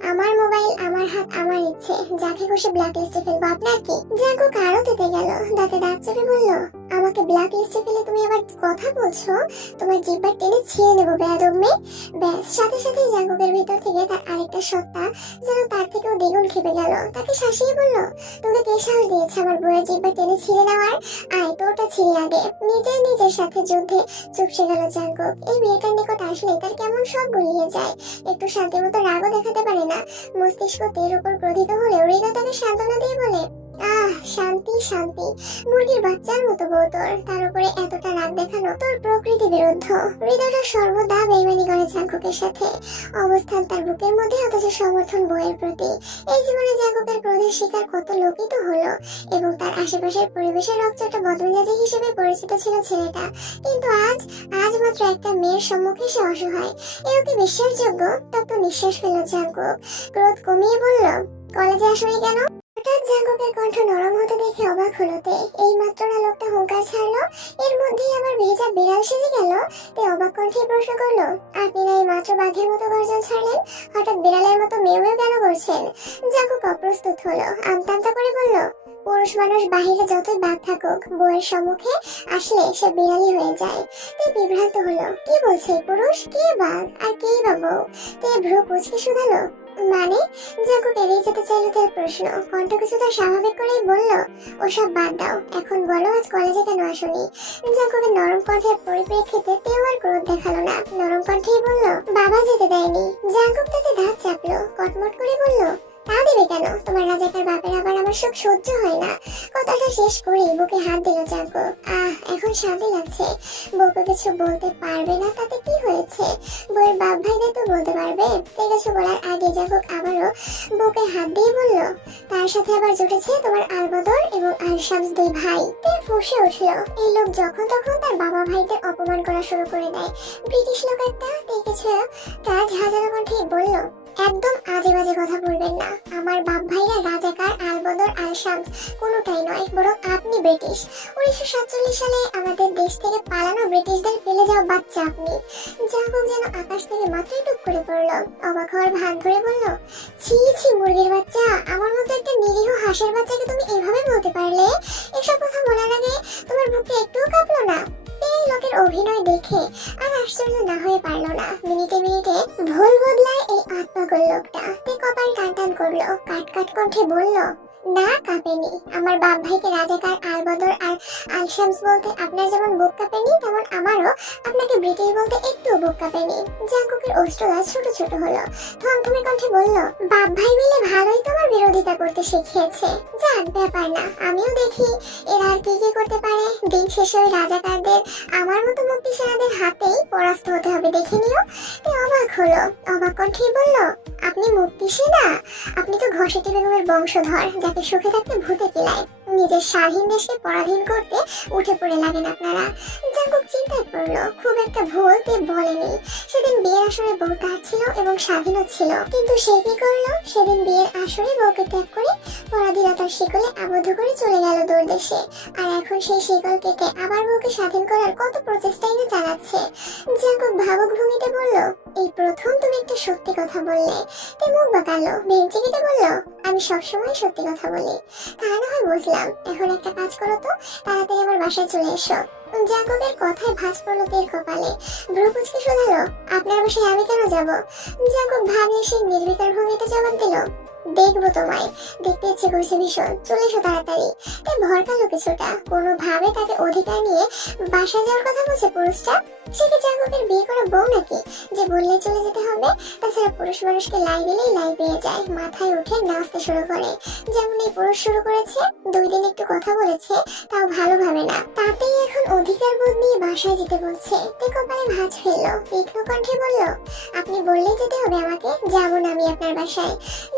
আমার মোবাইল, আমার হাত, আমার ইচ্ছে, যাকে খুশি ব্ল্যাক লিস্টে ফেলবো, আপনার কি? জাঙ্কুক আরো তেতে গেল, দাঁতে দাঁত চেপে বলল, আমাকে ব্ল্যাক লিস্টে ফেলে তুমি আবার কথা বলছো? তোমার জিহ্বা টেনে ছিঁড়ে নেবো বেয়াদব মেয়ে। ব্যাস, সাথে সাথে জাঙ্কুকের ভিতর থেকে তার আরেকটা সত্তা যেন তার থেকেও দ্বিগুণ খেপে গেল। তাকে শাসিয়ে বলল, তোকে কে সাহস দিয়েছে আমার বউয়ের জিহ্বা টেনে ছিঁড়ে নেওয়ার? আয় তোরটা ছিঁড়ে আগে। নিজের সাথে যুদ্ধে চুপসে গেল জাঙ্কুক। এই মেয়েটার নিকট আসলে তার কেমন সব গুলিয়ে যায়। একটু শান্তি মতো রাগও দেখাতে পারে না। মস্তিষ্ক তের উপর ক্রোধিত হলেও হৃদয় তাকে সান্ত্বনা দিয়ে বলে, আহ শান্তি শান্তি, মুরগির বাচ্চার মতো বউ তোর, তার উপরে এতটা রাগ দেখানো তোর প্রকৃতি বিরুদ্ধ। হৃদয়টা সর্বদা বেইমানি করে জাঙ্কুকের সাথে। অবস্থান তার বুকের মধ্যে, অথচ সমর্থন বউয়ের প্রতি। এই জীবনে জাঙ্কুকের ক্রোধের শিকার কত লোকই তো হলো, এবং তার আশেপাশের পরিবেশের রক্তটা বদমেজাজি হিসেবে পরিচিত ছিল ছেলেটা। কিন্তু আজ মাত্র একটা মেয়ের সম্মুখে সে অসহায়। এও কি বিশ্বাসযোগ্য? তত নিঃশ্বাস ফেলল জাঙ্কুক। ক্রোধ কমিয়ে বলল, কলেজে আসোনি কেন? হঠাৎ জাঙ্কুকের কণ্ঠ নরম হতে দেখে অবাক হলো তে। এই মাত্র না লোকটা হুঙ্কার ছাড়লো, এর মধ্যেই আবার ভেজা বিড়াল সেজে গেল। তে অবাক কণ্ঠে প্রশ্ন করলো, আপনি না এই মাত্র বাঘের মতো গর্জন ছাড়লেন, হঠাৎ বিড়ালের মতো মেউ মেউ কেন করছেন? জাঙ্কুক অপ্রস্তুত হলো, আমতা করে বলল, পুরুষ মানুষ বাহিরে যতই বাঘ থাকুক, বউয়ের সম্মুখে আসলে সে বিড়ালই হয়ে যায়। তে বিভ্রান্ত হলো, কি বলছে পুরুষ, কে বাঘ আর কেই বা বউ? তে ভ্রু কুচকে শুধালো, মানে? জাঙ্কুক এড়িয়ে যেতে চাইলো তার প্রশ্ন। কণ্ঠ কিছুটা স্বাভাবিক করেই বলল, ওসব বাদ দাও, এখন বলো আজ কলেজে কেন আসোনি? জাঙ্কুকের নরম কণ্ঠের পরিপ্রেক্ষিতে তেও আর ক্রোধ দেখালো না, নরম কণ্ঠেই বলল, বাবা যেতে দেয়নি। জাঙ্কুক তাতে দাঁত চাপলো, কটমট করে বলল, তা দেবে কেন? তোমার রাজাকার বাপের আবার আমার সুখ সহ্য হয় না। কথাটা শেষ করেই বুকে হাত দিল জাঙ্কুক। এখন শান্তি লাগছে। বউকে কিছু বলতে পারবে না তাতে কি হয়েছে? বউয়ের বাপ ভাইদের তো বলতে পারবে। তে কিছু বলার আগে জাঙ্কুক আবারও বুকে হাত দিয়ে বলল, তার সাথে আবার জুটেছে তোমার আলবদর এবং আলশামস দুই ভাই। তে ফুঁসে উঠলো। এই লোক যখন তখন তার বাবা ভাইদের অপমান করা শুরু করে দেয়। ব্রিটিশ লোক একটা। তে কিছু কাজ হাজারো কণ্ঠে বলল, একদম আজে বাজে কথা বলবেন না। আমার বাপ ভাইরা রাজাকার, আলবদর, আলশামস কোনোটাই নয়, বরং আপনি ব্রিটিশ। 1947 সালে আমাদের দেশ থেকে পালানো ব্রিটিশদের ফেলে যাওয়া বাচ্চা আপনি। জাঙ্কুক যেন আকাশ থেকে মাত্রই টুপ করে পড়ল। অবাক হওয়ার ভান ধরে বলল, ছি ছি মুরগির বাচ্চা, আমার মতো একটা নিরীহ হাঁসের বাচ্চাকে তুমি এভাবে বলতে পারলে? এসব কথা বলার আগে তোমার বুকে একটুও কাঁপলো না? এই লোকের অভিনয় দেখে আর আশ্চর্য না হয়ে পারলো না। মিনিটে ভুল বদলায় এই আত্মগোল লোকটা। তে কপাল টান করলো, কাট কণ্ঠে বলল, না কাঁপেনি। আমার বাপ ভাইকে রাজাকার, আলবদর আর আলশামস বলতে আপনার যেমন বুক কাঁপেনি, তেমন আমারও আপনাকে ব্রিটিশ বলতে একটু বুক কাঁপেনি। জাঙ্কুকের অস্ত্রদা ছোট ছোট হলো, থমথমে কণ্ঠে বলল, বাপ ভাই মিলে ভালোই তোমার বিরোধিতা করতে শিখিয়েছে। যাক, ব্যাপার না, আমিও দেখি এরা আর কি কি করতে পারে। দিন শেষে ওই রাজাকারদের আমার মতো মুক্তি সেনাদের হাতেই পরাস্ত হতে হবে, দেখে নিও। তে অবাক হলো, অবাক কণ্ঠেই বলল, আপনি মুক্তি সেনা? আপনি তো ঘষেটি বেগমের বংশধর, যাকে সুখে থাকতে ভূতে কিলায়। নিজের স্বাধীন দেশকে পরাধীন করতে উঠে পড়ে লাগেন আপনারা। জাঙ্কুক চিন্তায় পড়লো, খুব একটা ভুল তে বলেনি। সেদিন বিয়ের আসরে বউ তার ছিল এবং স্বাধীনও ছিল, কিন্তু সে কি করলো? সেদিন বিয়ের আসরে বউকে ত্যাগ করে পরাধীনতার শিকলে আবদ্ধ করে চলে গেল দূর দেশে। আর এখন সেই শিকল কেটে আবার বউকে স্বাধীন করার কত প্রচেষ্টাই না চালাচ্ছে। জাঙ্কুক ভাবুক ভঙ্গিতে বলল, এই প্রথম তুমি একটা সত্যি কথা বললে। তে মুখ বাঁকালো, ভেঙচি কেটে বলল, আমি সবসময় সত্যি কথা বলি। তা না হয় বুঝলাম, এখন একটা কাজ করো তো, তাড়াতাড়ি আমার বাসায় চলে এসো। জাঙ্কুকের কথায় ভাঁজ পড়লো তের কপালে। ভ্রু কুঁচকে শোধালো, আপনার বাসায় আমি কেন যাব? জাঙ্কুক ভাবলে সে নির্বিকার ভঙ্গিতে জবাব দিল, দেখবো তোমায়, দেখতে ইচ্ছে করছে ভীষণ, চলে এসো তাড়াতাড়ি। তাই ভরকালো কিছুটা, কোনোভাবে তাকে অধিকার নিয়ে বাসায় যাওয়ার কথা বলছে পুরুষটা। সে কি জাঙ্কুকের বিয়ে করা বউ নাকি যে বললেই চলে যেতে হবে? তাছাড়া পুরুষ মানুষকে লাই দিলেই লাই পেয়ে যায়, মাথায় উঠে নাচতে শুরু করে। যেমন এই পুরুষ শুরু করেছে, 2 দিন একটু কথা বলেছে, তাও ভালোভাবে না, তাতেই এখন অধিকার বোধ নিয়ে বাসায় যেতে বলছে। তে কপালে ভাঁজ ফেললো, তীক্ষ্ণ কণ্ঠে বলল, আপনি বললেই যেতে হবে আমাকে, যাবো না আমি আপনার বাসায়।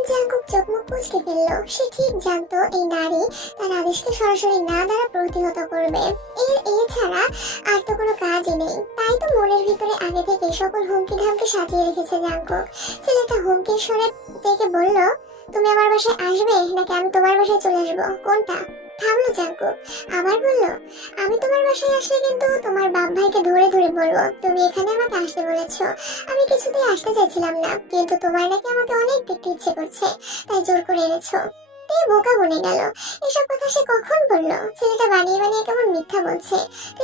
জাঙ্কুক চোখ মুখ কুঁচকে ফেললো। সে ঠিক জানতো এই নারী তার আদেশকে সরাসরি না দ্বারা প্রতিহত করবে, এছাড়া আর তো কোনো কাজই নেই। তাই তো মনের ভিতরে আগে থেকে সকল হুমকি ধামকে সাজিয়ে রেখেছে জাঙ্কুক। ছেলেটা হুমকির স্বরে থেকে বলল, তুমি আমার বাসায় আসবে নাকি আমি তোমার বাসায় চলে আসবো, কোনটা? থামলো জাঙ্কুক, আবার বলল, আমি তোমার বাসায় আসলে কিন্তু তোমার বাপ ভাইকে ধরে ধরে বলবো তুমি এখানে আমাকে আসতে বলেছো। আমি কিছুতেই আসতে চাইছিলাম না, কিন্তু তোমার নাকি আমাকে অনেক দেখতে ইচ্ছে করছে, তাই জোর করে এনেছো। বোকা বনে গেল। এসব কথা সে কখন বললো? ছেলেটা বানিয়ে বানিয়ে কেমন মিথ্যা বলছে।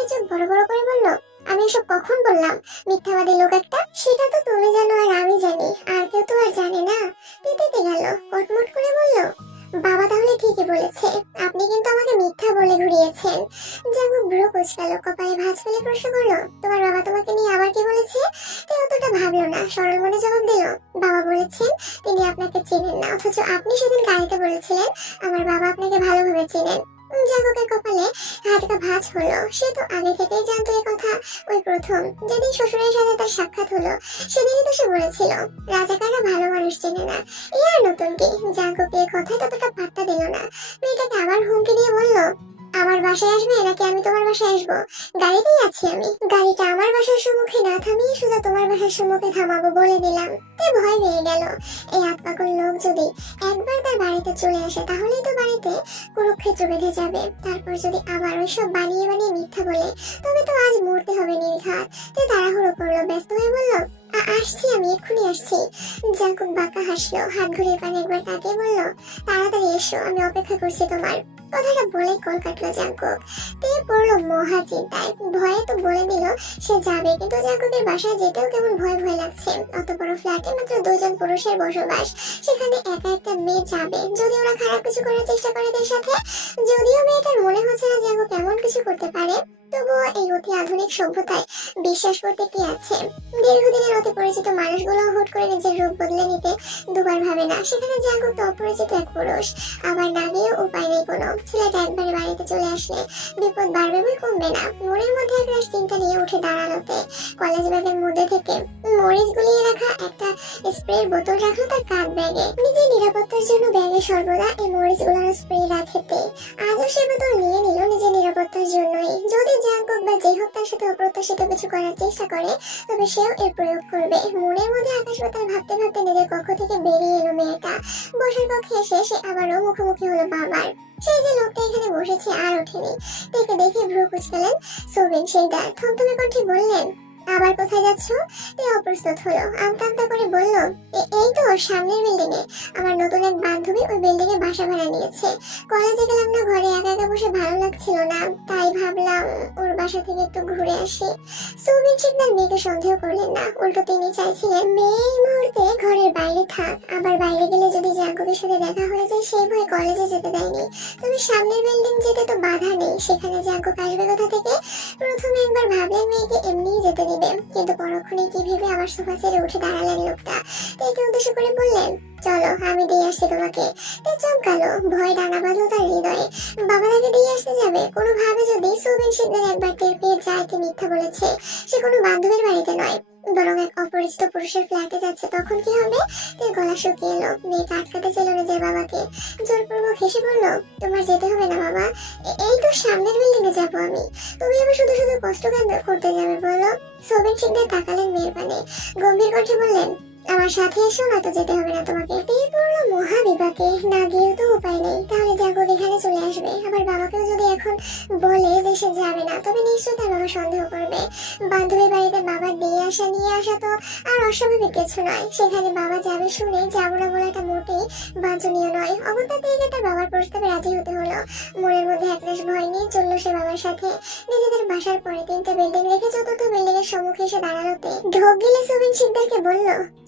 চোখ বড় বড় করে বলল, আমি এসব কখন বললাম? মিথ্যাবাদী লোক একটা। সেটা তো তুমি জানো আর আমি জানি, আর কেউ তো আর জানে না। তেতে গেল, কটমট করে বলল, বাবা তাহলে ঠিকই বলেছে, আপনি কিন্তু আমাকে মিথ্যা বলে ঘুরিয়েছেন। জাঙ্কুক ভ্রু কুঁচকালো, কপালে ভাঁজ ফেলে প্রশ্ন করলো, তোমার বাবা তোমাকে নিয়ে আবার কি বলেছে? অতটা ভাবলো না, সরল মনে জবাব দিল, বাবা বলেছেন তিনি আপনাকে চেনেন না, অথচ আপনি সেদিন গাড়িতে বলেছিলেন আমার বাবা আপনাকে ভালোভাবে চেনেন। জাঙ্কুকের কপালে হাতটা ভাঁজ হলো। সে তো আগে থেকেই জানতো এই কথা। ওই প্রথম যেদিন শ্বশুরের সাথে তার সাক্ষাৎ হলো, সেদিনই তো সে বলেছিল রাজাকাররা ভালো মানুষ চেনে না। এ আর নতুন কি? জাঙ্কুক এর কথায় ততটা পাত্তা দিল না। মেয়েটাকে আবার হুমকি দিয়ে বলল, আমার বাসায় আসবে নাকি আমি তোমার বাসায় আসবো? গাড়িতেই আছি আমি, গাড়িটা আমার বাসার সম্মুখে না থামিয়ে সোজা তোমার বাসার সম্মুখে থামাবো বলে দিলাম। তে ভয় পেয়ে গেল। এই আত্মাকুল লোক যদি একবার তার বাড়িতে চলে আসে, তাহলেই তো বাড়িতে কুরুক্ষেত্র বেঁধে যাবে। তারপর যদি আবার ওইসব বানিয়ে বানিয়ে মিথ্যা বলে, তবে তো আজ মরতে হবে নির্ঘাত। তে তাড়াহুড়ো করলো, ব্যস্ত হয়ে বলল, আসছি আমি, এক্ষুনি আসছি। জাঙ্কুক বাঁকা হাসলো, হাত ঘুরিয়ে পানে একবার তাকিয়ে বলল, তাড়াতাড়ি এসো, আমি অপেক্ষা করছি তোমার। কথাটা বলে কল কাটলো জাঙ্কুক। তে পড়লো মহা চিন্তায়। ভয়ে তো বলে দিল সে যাবে, কিন্তু জাঙ্কুকের বাসায় যেতেও কেমন ভয় ভয় লাগছে। অত বড় ফ্ল্যাটে মাত্র 2 জন পুরুষের বসবাস, সেখানে একা একটা মেয়ে যাবে, যদি ওরা খারাপ কিছু করার চেষ্টা করে এদের সাথে। যদিও মেয়েটার মনে হচ্ছে না জাঙ্কুক এমন কিছু করতে পারে, তবুও এই অতি আধুনিক সভ্যতায় বিশ্বাস করতে কি আছে? দীর্ঘদিনের অতি পরিচিত মানুষগুলো হুট করে নিজের রূপ বদলে নিতে দুবার ভাবে না। সেখানে জাঙ্কুক তো অপরিচিত এক পুরুষ, আবার না গিয়েও উপায় নেই কোনো। ছেলেটা একবারে বাড়িতে চলে আসলে বিপদ বাড়বে বই কমবে না। মনের মধ্যে একরাশ চিন্তা নিয়ে উঠে দাঁড়ানোতে কলেজ ব্যাগের মধ্যে থেকে মরিচ গুলিয়ে রাখা একটা স্প্রের বোতল রাখলো তার কাঁধ ব্যাগে। নিজের নিরাপত্তার জন্য ব্যাগে সর্বদা এই মরিচ গুলানো স্প্রে রাখেতে আজও সে বোতল নিয়ে নিল নিজের নিরাপত্তার জন্যই। যদি জাঙ্কুক বা যে হোক তার সাথে অপ্রত্যাশিত কিছু করার চেষ্টা করে, তবে সেও এর প্রয়োগ করবে। মনের মধ্যে আকাশ পাতাল ভাবতে ভাবতে নিজের কক্ষ থেকে বেরিয়ে এলো মেয়েটা। বসার কক্ষে এসে সে আবারও মুখোমুখি হলো বাবার। সেই যে লোকটা এখানে বসেছে আর ওঠেনি। তাকে দেখে ভ্রু কুঁচকালেন সোবিন শেখদার। থমথমে কণ্ঠে বললেন, আবার কোথায় যাচ্ছ? তে অপ্রস্তুত হলো, আমতা আমতা করে বলল, এই তো সামনের বিল্ডিং এ। আমার নতুন এক বান্ধবী ওই বিল্ডিং এ বাসা ভাড়া নিয়েছে। কলেজে গেলাম না, ঘরে একা একা বসে ভালো লাগছিল না, তাই ভাবলাম ওর বাসা থেকে একটু ঘুরে আসি। সুবিন শিকদার মেয়েকে সন্দেহ করলেন না, উল্টো তিনি চাইছিলেন মেয়ে এই মুহূর্তে ঘরের বাইরে থাক। আবার বাইরে গেলে যদি জাঙ্কুকের সাথে দেখা হয়ে যায় সেই ভয়ে কলেজে যেতে দেয়নি। তবে সামনের বিল্ডিং যেতে তো বাধা নেই, সেখানে জাঙ্কুক আসবে কোথা থেকে? প্রথমে একবার ভাবলেন মেয়েকে এমনিই যেতে দিবে, কিন্তু পরক্ষণে কি ভেবে আবার সোফা ছেড়ে উঠে দাঁড়ালেন লোকটা। তাকে উদ্দেশ্য করে বললেন, চলো আমি দিয়ে আসছি তোমাকে। চমকালো, ভয় ডানা বাঁধলো তার হৃদয়ে। বাবা তাকে দিয়ে আসতে যাবে? কোনোভাবে যদি সুবিন শিকদার একবার টের পেয়ে যায় কে মিথ্যা বলেছে, সে কোনো বান্ধবীর বাড়িতে নয়, বরং এক অপরিচিত পুরুষের ফ্ল্যাটে যাচ্ছে, তখন কি হবে? তার গলা শুকিয়ে এলো। মেয়েটা আটকাতে ছিল নিজের বাবাকে। জোরপূর্বক হেসে বলল, তোমার যেতে হবে না বাবা, এই তো সামনের বিল্ডিং এ যাবো আমি। তুমি আবার শুধু শুধু কষ্ট কেন করতে যাবে বলো? সুবিন শিকদার তাকালেন মেয়ের পানে, গম্ভীর কণ্ঠে বললেন, আমার সাথে এসো, না তো যেতে হবে না তোমাকে। দিয়ে পড়লো মহা বিপাকে। না গিয়েও তো উপায় নেই, তাহলে জাঙ্কুক এখানে চলে আসবে। আবার বাবাকেও যদি এখন বলে যে সে যাবে না, তবে নিশ্চয়ই তার বাবা সন্দেহ করবে। বান্ধবীর বাড়িতে বাবার দিয়ে আসা নিয়ে আসা তো আর অস্বাভাবিক কিছু নয়। সেখানে বাবা যাবে শুনে যাবো না বলাটা মোটেই বাঞ্ছনীয় নয়। অবস্থা থেকে তার বাবার প্রস্তাবে রাজি হতে হলো। মনের মধ্যে একরাশ ভয় নিয়ে চললো সে বাবার সাথে। নিজেদের বাসার পরে 3টে বিল্ডিং রেখে 4র্থ বিল্ডিং এর সম্মুখে এসে দাঁড়ানোতে ঢোক গিলে সুবিন শিকদারকে বলল,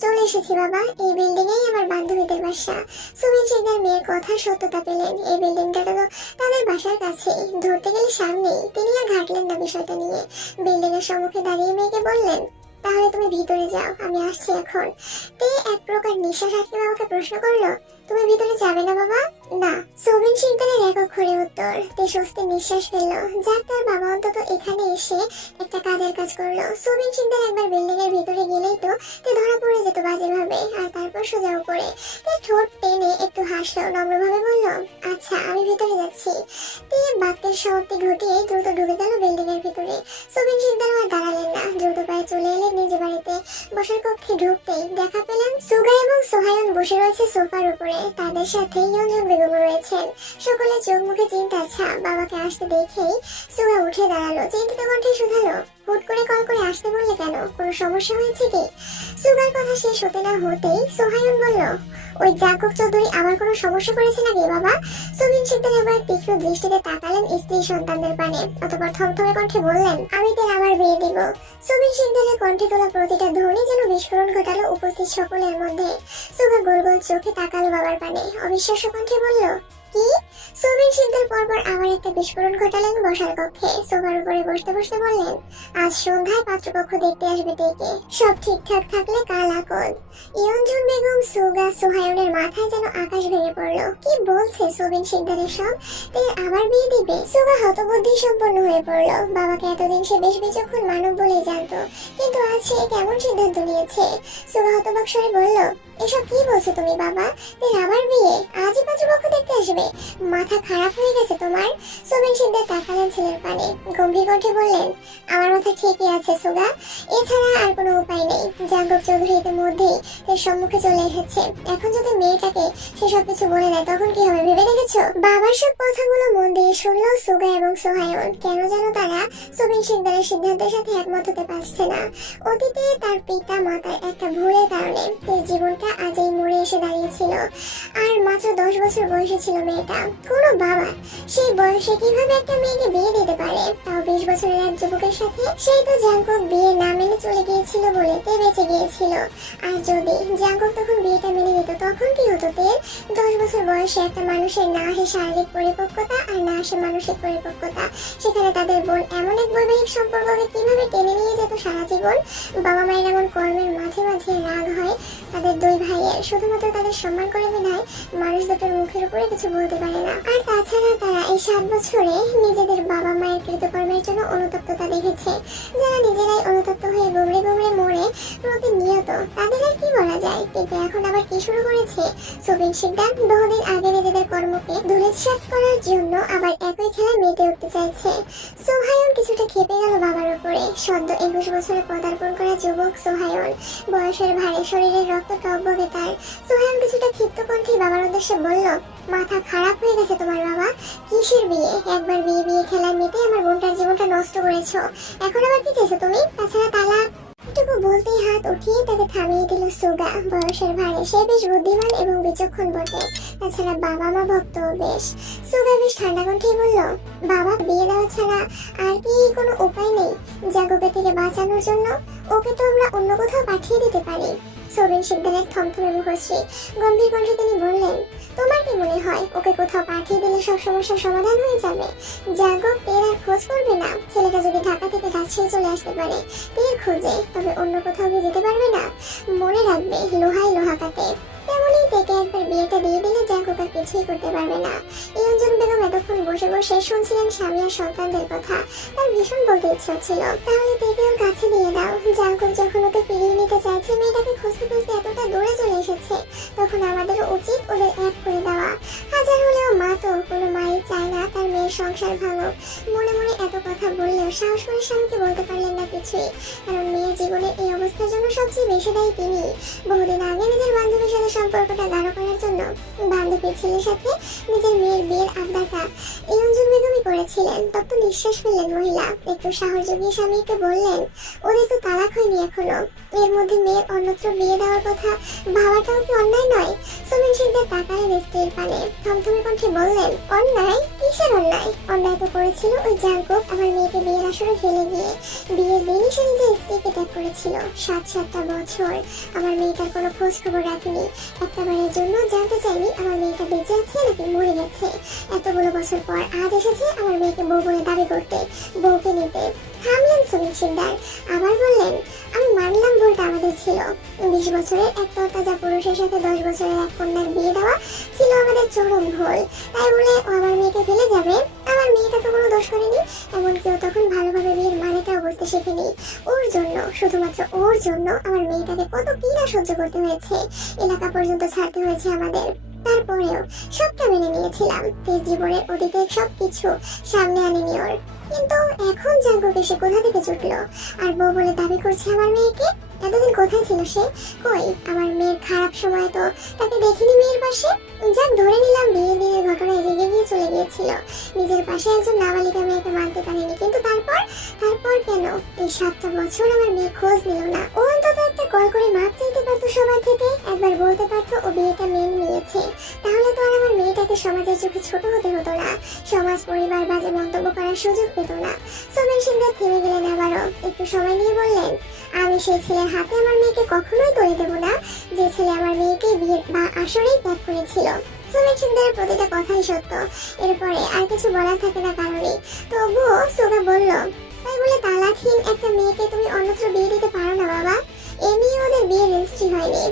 চলে এসেছি বাবা, এই বিল্ডিং এই আমার বান্ধবীদের বাসা। সুমিন শিকদার মেয়ের কথার সত্যতা পেলেন। এই বিল্ডিংটা তো তাদের বাসার কাছেই, ধরতে গেলে সামনেই। তিনি আর ঘাটলেন না বিষয়টা নিয়ে। বিল্ডিং এর সম্মুখে দাঁড়িয়ে মেয়েকে বললেন, তাহলে তুমি ভিতরে যাও, আমি আসছি এখন। তে এক প্রকার নিঃশ্বাস আটকে বাবাকে প্রশ্ন করলো, তুমি ভিতরে যাবে না বাবা? না। সুমিন শিকদারের এক অক্ষরে উত্তর। তে স্বস্তির নিঃশ্বাস ফেললো, যাক তার বাবা অন্তত এখানে এসে একটা কাজের কাজ করলো। সুমিন শিকদার একবার বিল্ডিং এর ভিতরে গেলেই তো তে ধরা পড়ে যেত বাজেভাবে। আর তারপর সোজা উপরে তে ঠোঁট টেনে একটু হাসলো, নম্রভাবে বলল, আচ্ছা আমি ভিতরে যাচ্ছি। তে বাক্যের সমাপ্তি ঘটিয়ে দ্রুত ঢুকে গেল বিল্ডিং এর ভিতরে। সুমিন শিকদার আর দাঁড়ালেন না, দ্রুত পায়ে চলে এলেন নিজ বাড়িতে। বসার কক্ষে ঢুকতেই দেখা পেলেন সুগা এবং সোহায়ন বসে রয়েছে সোফার উপরে। তাদের সাথে ইয়ঞ্জন বেগম রয়েছেন। সকলে চোখ মুখে চিন্তার ছাপ। বাবাকে আসতে দেখেই সুগা উঠে দাঁড়ালো, চিন্তিত কণ্ঠে শুধালো, হুট করে কল করে আসতে বললে কেন? কোনো সমস্যা হয়েছে কি? সুগার কথা শেষ হতে না হতেই সোহায়ন বলল, ওই জাকব চৌধুরী আমার কোনো সমস্যা করেছে নাকি বাবা? সুমিন শিকদার এবার তীক্ষ্ণ দৃষ্টিতে তাকালেন স্ত্রী সন্তানদের পানে, অতঃপর থমথমে কণ্ঠে বললেন, আমি তার আমার বিয়ে দিব। সুমিন শিকদারের কণ্ঠে তোলা প্রতিটা ধ্বনি যেন বিস্ফোরণ ঘটালো উপস্থিত সকলের মধ্যে। সুগা গোল গোল চোখে তাকালো বাবার পানে, অবিশ্বাস্য কণ্ঠে বলল, কি? সুমিন শিকদার পরপর আবার একটা বিস্ফোরণ ঘটালেন বসার কক্ষে। সোফার উপরে বসতে বসতে বললেন, আজ সন্ধ্যায় পাত্রপক্ষ দেখতে আসবে ডেকে, সব ঠিকঠাক থাকলে কাল আকদ। ইয়ঞ্জন বেগম, সুগা, সোহায়নের মাথায় যেন আকাশ ভেঙে পড়লো। কি বলছে সুমিন শিকদারের সব? তে আবার বিয়ে দিবে? সুগা হতবুদ্ধি সম্পন্ন হয়ে পড়লো। বাবাকে এতদিন সে বেশ বিচক্ষণ মানব বলেই জানতো, কিন্তু আজ সে কেমন সিদ্ধান্ত নিয়েছে? সুগা হতবাক স্বরে বলল, এসব কি বলছো তুমি বাবা? তের আবার বিয়ে? আজই পাত্রপক্ষ দেখতে আসবে? মাথা খারাপ হয়ে গেছে তোমার? সুমিন শিকদার তাকালেন ছেলের পানে, গম্ভীর কণ্ঠে বললেন, আমার মাথা ঠিকই আছে সুগা, এছাড়া আর কোনো উপায় নেই। জাকব চৌধুরী ইতিমধ্যেই এর সম্মুখে চলে এসেছে। এখন যদি মেয়েটাকে সে সবকিছু বলে দেয় তখন কি হবে ভেবে দেখেছো? বাবার সব কথাগুলো মন দিয়ে শুনলো সুগা এবং সোহায়ন। কেন যেন তারা সুমিন শিকদারের সিদ্ধান্তের সাথে একমত হতে পারছে না। অতীতে তার পিতা মাতার একটা ভুলের কারণে তার জীবনটা আজই মরে এসে দাঁড়িয়েছিল। আর মাত্র 10 বছর বয়সে ছিল মেয়েটা। কোনো বাবা সেই বয়সে কিভাবে একটা মেয়েকে বিয়ে দিতে পারে, তাও 20 বছরের এক যুবকের সাথে? সেই তো জাকব বিয়ে না মেনে চলে গিয়েছিল বলে তে বেঁচে গিয়েছিল। আর যদি জাকব তখন বিয়েটা মেনে নিত তখন কি হতো? তের 10 বছর বয়সে একটা মানুষের না আসে শারীরিক পরিপক্কতা আর না আসে মানসিক পরিপক্কতা, সেখানে তাদের বোন এমন এক বৈবাহিক সম্পর্ককে কিভাবে টেনে নিয়ে যেত সারা জীবন। বাবা মায়ের এমন কর্মের মাঝে মাঝে রাগ হয় তাদের দুই ভাইয়ের, শুধুমাত্র তাদের সম্মান করে বিধায় মানুষ দুটোর মুখের উপরে কিছু বলতে পারে না। আর তাছাড়া তারা এই 7 বছরে নিজেদের বাবা মায়ের কৃতকর্মের জন্য অনুতপ্ততা দেখেছে। যারা নিজেরাই অনুতপ্ত হয়ে গুমড়ে গুমড়ে মরে প্রতিনিয়ত, তাদের আর কি বলা যায়? কিন্তু এখন আবার কি শুরু করেছে সুমিন শিকদার? বহুদিন আগে নিজেদের কর্মকে ধূলিসাৎ করার জন্য আবার একই খেলায় মেতে উঠতে চাইছে। সোহায়ন কিছুটা খেপে গেল বাবার উপরে। সদ্য 21 বছরে পদার্পণ করা যুবক সোহায়ন, বয়সের ভারে শরীরের রক্ত টকবগে তার। সোহায়ন কিছুটা ক্ষিপ্ত কণ্ঠে বাবার উদ্দেশ্যে বলল, মাথা খারাপ হয়ে গেছে তোমার বাবা? কিসের বিয়ে? একবার বিয়ে বিয়ে খেলায় মেতে আমার বোনটার জীবনটা নষ্ট করেছো, এখন আবার কি চাইছো তুমি? তাছাড়া তালাক। এটুকু বলতেই হাত উঠিয়ে তাকে থামিয়ে দিল সুগা। বয়সের ভারে সে বেশ বুদ্ধিমান এবং বিচক্ষণ বটে, তাছাড়া বাবা মা ভক্ত বেশ। সুগা বেশ ঠান্ডা কণ্ঠেই বলল, বাবা বিয়ে দেওয়া ছাড়া আর কি কোনো উপায় নেই জাগবের থেকে বাঁচানোর জন্য? ওকে তো আমরা অন্য কোথাও পাঠিয়ে দিতে পারি। সুমিন শিকদারের থমথমে মুখশ্রী, গম্ভীর কণ্ঠে তিনি বললেন, তোমার কি মনে হয় ওকে কোথাও পাঠিয়ে দিলে সব সমস্যার সমাধান হয়ে যাবে? জাগব টের আর খোঁজ করবে না। ছেলেটা যদি ঢাকা থেকে রাজশাহী চলে আসতে পারে টের খোঁজে, তবে অন্য কোথাও গিয়ে যেতে পারবে না। মনে রাখবে, লোহাই লোহা কাটে। তেমনই থেকে একবার বিয়েটা দিয়ে দিলে জাগব আর কিছুই করতে পারবে না। ইয়ঞ্জন বেগম এতক্ষণ বসে বসে শুনছিলেন স্বামী আর সন্তানদের কথা। তার ভীষণ বলতে ইচ্ছা ছিল, তাহলে থেকে ওর কাছে দিয়ে দাও। জাগব যখন ওকে ফিরিয়ে নিতে চাইছে, মেয়েটাকে খুঁজতে খুঁজতে এতটা দূরে চলে এসেছে, তখন আমাদেরও উচিত ওদের এক করে দেওয়া। হাজার হলেও মা তো কোনো মাই চায় না তার মেয়ের সংসার ভাঙুক। মনে মনে এত কথা বললেও সাহস করে স্বামীকে বলতে পারলেন না কিছুই, কারণ মেয়ের জীবনের এই অবস্থার জন্য সবচেয়ে বেশি দায়ী তিনি। বহুদিন আগে নিজের বান্ধবীর সাথে সম্পর্কটা গাঢ় করার জন্য বান্ধবীর ছেলের সাথে নিজের মেয়ের বিয়ের আবদারটা ইয়ঞ্জন বেগমই করেছিলেন। তত নিঃশ্বাস ফেললেন মহিলা। একটু সাহস জুগিয়ে স্বামীকে বললেন, ওদের তো তালাক হয়নি এখনো, এর মধ্যে মেয়ের অন্যত্র বিয়ে দেওয়ার কথা ভাবাটাও কি অন্যায় নয়? সুমিন শিকদার তাকালেন স্ত্রীর পানে, থমথমে কণ্ঠে বললেন, অন্যায়? কিসের অন্যায়? অন্যায় তো করেছিল ওই জাগব আমার মেয়েকে বিয়ের আসরে ফেলে গিয়ে। বিয়ের দিনই সে নিজের স্ত্রীকে ত্যাগ করেছিল, সাথে 7টা বছর আমার মেয়েটার কোনো খোঁজ খবর রাখিনি, একটাবারের জন্য জানতে চাইনি আমার মেয়েটা বেঁচে আছে নাকি মরে গেছে। এতগুলো বছর পর আজ এসেছে আমার মেয়েকে বউ বলে দাবি করতে, বউকে নিতে। থামলেন সুমিত শিকদার, আবার বললেন, আমি মানলাম ভুলটা আমাদের ছিল। 20 বছরের এক তরতাজা পুরুষের সাথে 10 বছরের এক কন্যার বিয়ে দেওয়া ছিল আমাদের চরম ভুল। তাই বলে ও আমার মেয়েকে ফেলে যাবে? আমার মেয়েটা তো কোনো দোষ করেনি, এমনকি ও তখন ভালোভাবে বিয়ের মানেটাও বুঝতে শেখেনি। ওর জন্য, শুধুমাত্র ওর জন্য আমার মেয়েটাকে কত কি না সহ্য করতে হয়েছে, এলাকা পর্যন্ত ছাড়তে হয়েছে আমাদের। তারপরেও সবটা মেনে নিয়েছিলাম, তেজ জীবনের অতীতের সবকিছু সামনে আনেনি ওর। কিন্তু এখন জাঙ্কুক এসে কোথা থেকে জুটলো আর বউ বলে দাবি করছে আমার মেয়েকে? এতদিন কোথায় ছিল সে? কই আমার মেয়ের খারাপ সময় তো তাকে দেখিনি মেয়ের পাশে। যাক, ধরে নিলাম বিয়ের দিনের ঘটনায় রেগে গিয়ে চলে গিয়েছিল, নিজের পাশে একজন নাবালিকা মেয়েকে মানতে পারেনি। কিন্তু তারপর কেন এই 7টা বছর আমার মেয়ে খোঁজ নিল না? ও অন্তত একটা কল করে মাপ চাইতে পারতো সবার থেকে, একবার বলতে পারতো ও বিয়েটা মেনে নিয়েছে। তাহলে তো আর আমার মেয়েটাকে সমাজের চোখে ছোট হতে হতো না, সমাজ পরিবার বাজে মন্তব্য করার সুযোগ পেত না। সুমিত শিকদার থেমে গেলেন, আবারও একটু সময় নিয়ে বললেন, আমি সেই ছেলের হাতে আমার মেয়েকে কখনোই তুলে দেবো না যে ছেলে আমার মেয়েকে বিয়ের বা আসরেই ত্যাগ করেছিল। সুমিত শিকদারের প্রতিটা কথাই সত্য, এরপরে আর কিছু বলার থাকে না কারণে। তবুও সুগা বলল, তাই বলে তালাকহীন একটা মেয়েকে তুমি অন্যত্র বিয়ে দিতে পারো না বাবা। এমনি ওদের বিয়ে রেজিস্ট্রি হয়নি,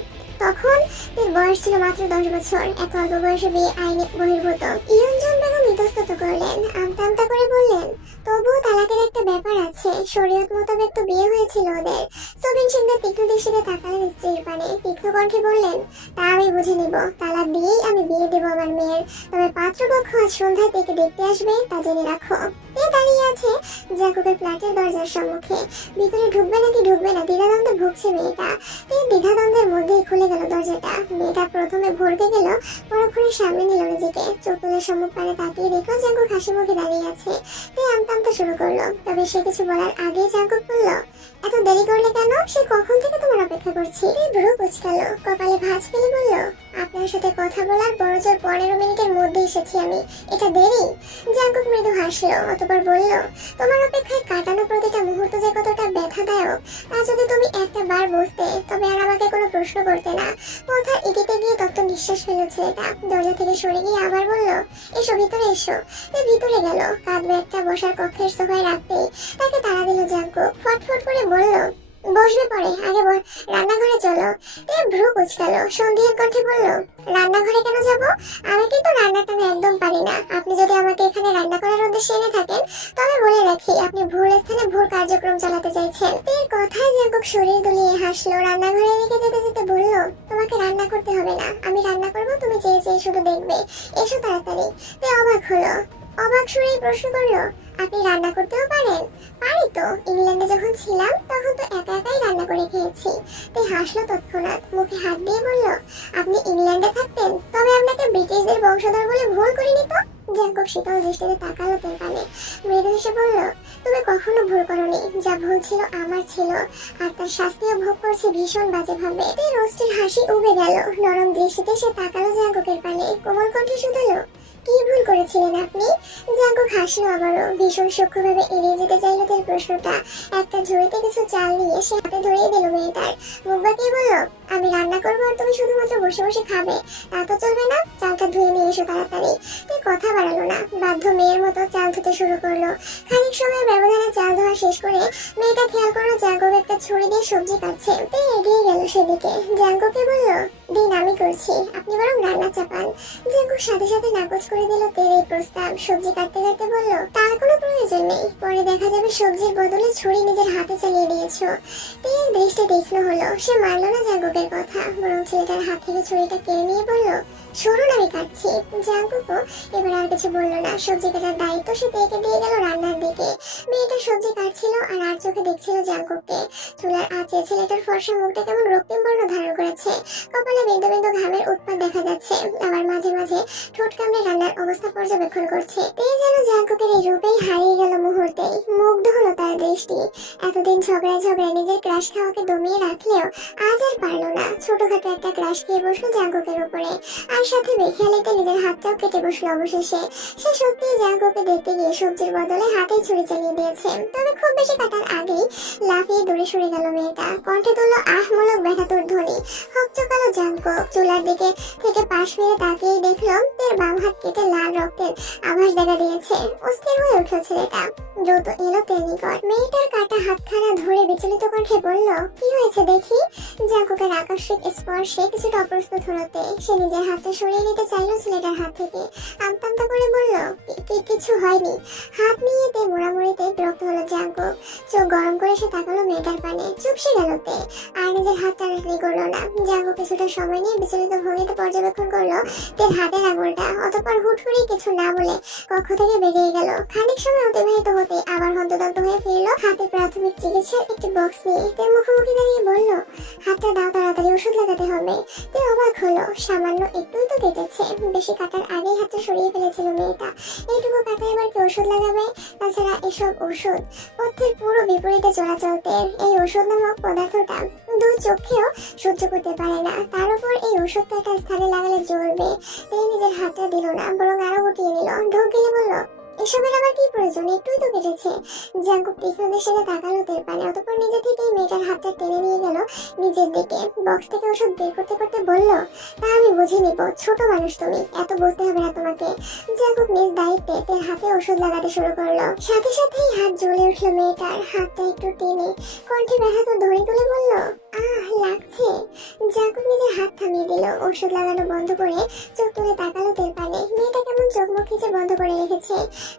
তখন এর বয়স ছিল মাত্র 10 বছর। এত অল্প বয়সে বিয়ে আইনে বহির্ভূত। ইয়ঞ্জন বেগম ইতস্তত করলেন, আমতা আমতা করে বললেন, তবুও তালাকের একটা ব্যাপার আছে, শরীয়ত মোতাবেক তো বিয়ে হয়েছিল ওদের। সুমিত শিকদার তীক্ষ্ণ দৃষ্টিতে তাকালেন স্ত্রীর পানে, তীক্ষ্ণ কণ্ঠে বললেন, তা আমি বুঝে নিব, তালাক দিয়েই আমি বিয়ে দেবো আমার মেয়ের। তবে পাত্রপক্ষ আজ সন্ধ্যায় থেকে দেখতে আসবে, তা জেনে রাখো। দাঁড়িয়ে আছে জাঙ্কুকের ফ্ল্যাটের দরজার সম্মুখে, ভিতরে ঢুকবে নাকি ঢুকবে না দ্বিধাদ্বন্দ্বে ভুগছে মেয়েটা। এই দ্বিধাদ্বন্দ্বের মধ্যেই খুলে গেল দরজাটা। মেয়েটা প্রথমে ভরকে গেল, পরক্ষণে সামনে নিল নিজেকে, চোখ তুলে সম্মুখ পানে তাকিয়ে দেখলো জাঙ্কুক হাসি মুখে দাঁড়িয়ে আছে। আমতা আমতা শুরু করলো, তবে সে কিছু বলার আগেই জাঙ্কুক বলল, এত দেরি করলে কেন? সে কখন থেকে তোমার অপেক্ষা করছি। ভ্রু কুঁচকালো, কপালে ভাঁজ ফেলে বলল, আপনার সাথে কথা বলার বড়জোর 15 মিনিটের মধ্যে এসেছি আমি, এটা দেরি? জাঙ্কুক মৃদু হাসলো, অতঃপর বলল, তোমার অপেক্ষায় কাটানো প্রতিটা মুহূর্ত যে কতটা ব্যথাদায়ক তা যদি তুমি একটা বার বুঝতে, তবে আর আমাকে কোনো প্রশ্ন করতে না। কথার ইটিতে গিয়ে তত্ত্ব নিঃশ্বাস ফেলল ছেলেটা, দরজা থেকে সরে গিয়ে আবার বলল, এসো ভিতরে এসো। ভিতরে গেল, কাঁধ ব্যাগটা বসার কক্ষের সোফায় রাখতেই তাকে তাড়া দিল জাঙ্কুক। ফটফট করে বলল, বসবে পরে, আগে রান্নাঘরে চলো। ভ্রু কুঁচকালো, সন্ধিহান কণ্ঠে বলল, রান্নাঘরে কেন যাব? আমি কিন্তু রান্নাটা একদম পারি না। আপনি যদি আমাকে এখানে রান্না করার উদ্দেশ্যে এনে থাকেন, তবে বলে রাখি আপনি ভুল স্থানে ভুল কার্যক্রম চালাতে চাইছেন। এর কথায় জাঙ্কুক শরীর দুলিয়ে হাসলো, রান্নাঘরে রেখে যেতে যেতে বলল, তোমাকে রান্না করতে হবে না, আমি রান্না করবো, তুমি চেয়ে চেয়ে শুধু দেখবে। এসো তাড়াতাড়ি। অবাক হলো, অবাক সুরেই প্রশ্ন করলো, আপনি রান্না করতেও পারেন? পারি তো, ইংল্যান্ডে যখন ছিলাম তখন তো একা একাই রান্না করে খেয়েছি। হাসলো তৎক্ষণাৎ, মুখে হাত দিয়ে বলল, আপনি ইংল্যান্ডে থাকতেন? তবে আপনাকে ব্রিটিশদের বংশধর বলে ভুল করিনি তো? জাঙ্কুক শীতল দৃষ্টিতে তাকালো তেল পানে, মৃদু হেসে বলল, তুমি কখনো ভুল করনি, যা ভুল ছিল আমার ছিল, আর তার শাস্তিও ভোগ করছে ভীষণ বাজে ভাবে। রোস্টের হাসি উবে গেল, নরম দৃষ্টিতে সে তাকালো জাঙ্কুকের পানে, কোমল কণ্ঠে শুধালো, কি ভুল করেছিলেন আপনি? জাঙ্কুক হাসলো আবারও, ভীষণ সূক্ষ্মভাবে এড়িয়ে যেতে চাইল তার প্রশ্নটা। একটা ঝুড়িতে কিছু চাল নিয়ে সে হাতে ধরিয়ে দিল মেয়েটার, মুখ বাঁকিয়ে বলল, আমি রান্না করবো আর তুমি শুধুমাত্র বসে বসে খাবে, তা তো চলবে না। চালটা ধুয়ে নিয়ে এসো তাড়াতাড়ি। কথা বাড়ালো না, বাধ্য মেয়ের মতো চাল ধুতে শুরু করলো। খানিক সময়ের ব্যবধানে চাল ধোয়া শেষ করে মেয়েটা খেয়াল করলো জাঙ্কুক একটা ছুরি দিয়ে সবজি কাটছে। এগিয়ে গেল সেদিকে, জাঙ্কুককে বলল, দিন আমি করছি, আপনি বরং রান্না চাপান। জাঙ্কুক সাথে সাথে নাকচ করে দিল তের এই প্রস্তাব। সবজি কাটতে কাটতে বলল, তার কোনো প্রয়োজন নেই, পরে দেখা যাবে সবজির বদলে ছুরি নিজের হাতে চালিয়ে দিয়েছো। তের দৃষ্টি তীক্ষ্ণ হলো, সে মানলো না জাঙ্কুকের কথা, বরং ছেলেটার হাত থেকে ছুরিটা কেড়ে নিয়ে বলল, সরুন আমি কাটছি। জাঙ্কুকও এবার আর কিছু বললো না, সবজি কাটার দায়িত্ব সে তেকে দিয়ে গেল রান্নার দিকে। মেয়েটা সবজি কাটছিল আর চোখে দেখছিল জাঙ্কুককে। চুলার আঁচে ছেলেটার ফর্সা মুখটা কেমন রক্তিম বর্ণ ধারণ করেছে, কপালে বিন্দু বিন্দু ঘামের উৎপাত দেখা যাচ্ছে, আবার মাঝে মাঝে ঠোঁট কামড়ে রান্নার অবস্থা পর্যবেক্ষণ করছে। যেন জাঙ্কুকের এই রূপেই হারিয়ে গেল মুহূর্তেই, মুগ্ধ হলো তার দৃষ্টি। এতদিন ঝগড়ায় নিজের ক্রাশ খাওয়াকে দমিয়ে রাখলেও আজ আর পারলো না, ছোটখাটো একটা ক্রাশ খেয়ে বসলো জাঙ্কুকের উপরে, আর সাথে বেখেয়ালিতে নিজের হাতটাও কেটে বসলো অবশেষে। সে সত্যিই জাঙ্কুককে দেখতে গিয়ে সবজির বদলে হাতে ছুরি ছুরি চালিয়ে দিয়েছে। তবে খুব বেশি কাটার আগেই লাফিয়ে দূরে সরে গেল মেয়েটা। কণ্ঠে তুলল আহমূলক ব্যথাতুর ধ্বনি। হকচকালো জাঙ্কুক চুলার দিকে থেকে পাশ ফিরে তাকিয়ে দেখল তার বাম হাত কেটে লাল রক্তের আভাস দেখা দিয়েছে। অস্থির হয়ে উঠল ছেলেটা, দ্রুত এলো তের নিকট। মেয়েটার কাটা হাতখানা ধরে বিচলিত কণ্ঠে বলল, কি হয়েছে দেখি। জাঙ্কুকের আকস্মিক স্পর্শে কিছুটা অপ্রস্তুত হলোতে সে নিজের হাতটা সরিয়ে নিতে চাইল ছেলেটার হাত থেকে। আমতা করে বলল, কিছু হয়নি। হাত নিয়ে তে মোড়ামুড়িতে বিরক্ত হলো জাঙ্কুক। চোখ গরম করে সে তাকালো মেয়েটার পানে। চুপসে গেল তে, আর নিজের হাত টানাটানি করলো না। জাঙ্কুক কিছুটা সময় নিয়ে বিচলিত ভঙ্গিতে পর্যবেক্ষণ করলো তের হাতের আঙুলটা। অতঃপর হুট করে কিছু না বলে কক্ষ থেকে বেরিয়ে গেল। খানিক সময় অতিবাহিত হতে আবার হন্তদন্ত হয়ে ফিরলো হাতে প্রাথমিক চিকিৎসার একটি বক্স নিয়ে। তের মুখোমুখি দাঁড়িয়ে বলল, হাতটা দাও, তাড়াতাড়ি ওষুধ লাগাতে হবে। তে অবাক হলো, সামান্য একটুই তো কেটেছে। বেশি কাটার আগেই হাতটা সরিয়ে ফেলেছিল মেয়েটা। এইটুকু কাটায় আবার কি ওষুধ লাগাবে? তাছাড়া এসব ওষুধ পথের পুরো বিপরীতে চলাচল তের। এই ওষুধ নামক পদার্থটা দুই চোখেও সহ্য করতে পারে না। তার উপর এই ওষুধটা একটা স্থানে লাগালে জ্বলবে। তাই নিজের হাতটা দিল না, বরং আরো গুটিয়ে নিল। ঢোক গেলে বলল, এসবের আবার কি প্রয়োজন? একটুই তো কেটেছে। জাঙ্কুক তীক্ষ্ণ দৃষ্টিতে তাকালো তের পানে। অতঃপর নিজে থেকেই মেয়েটার হাতটা টেনে নিয়ে গেল নিজের দিকে। বক্স থেকে ওষুধ বের করতে করতে বলল, তা আমি বুঝে নিব, ছোট মানুষ তুমি, এত বুঝতে হবে না তোমাকে। জাঙ্কুক নিজ দায়িত্বে তের হাতে ওষুধ লাগাতে শুরু করলো। সাথে সাথেই হাত জ্বলে উঠলো মেয়েটার। হাতটা একটু টেনে কণ্ঠে ব্যথা তো ধরে তুলে বলল, লাগছে। জাঙ্কুক নিজের হাত থামিয়ে দিল। ওষুধ লাগানো বন্ধ করে চোখ তুলে তাকালো তের পানে। মেয়েটা কেমন চোখ মুখ খিচে বন্ধ করে রেখেছে।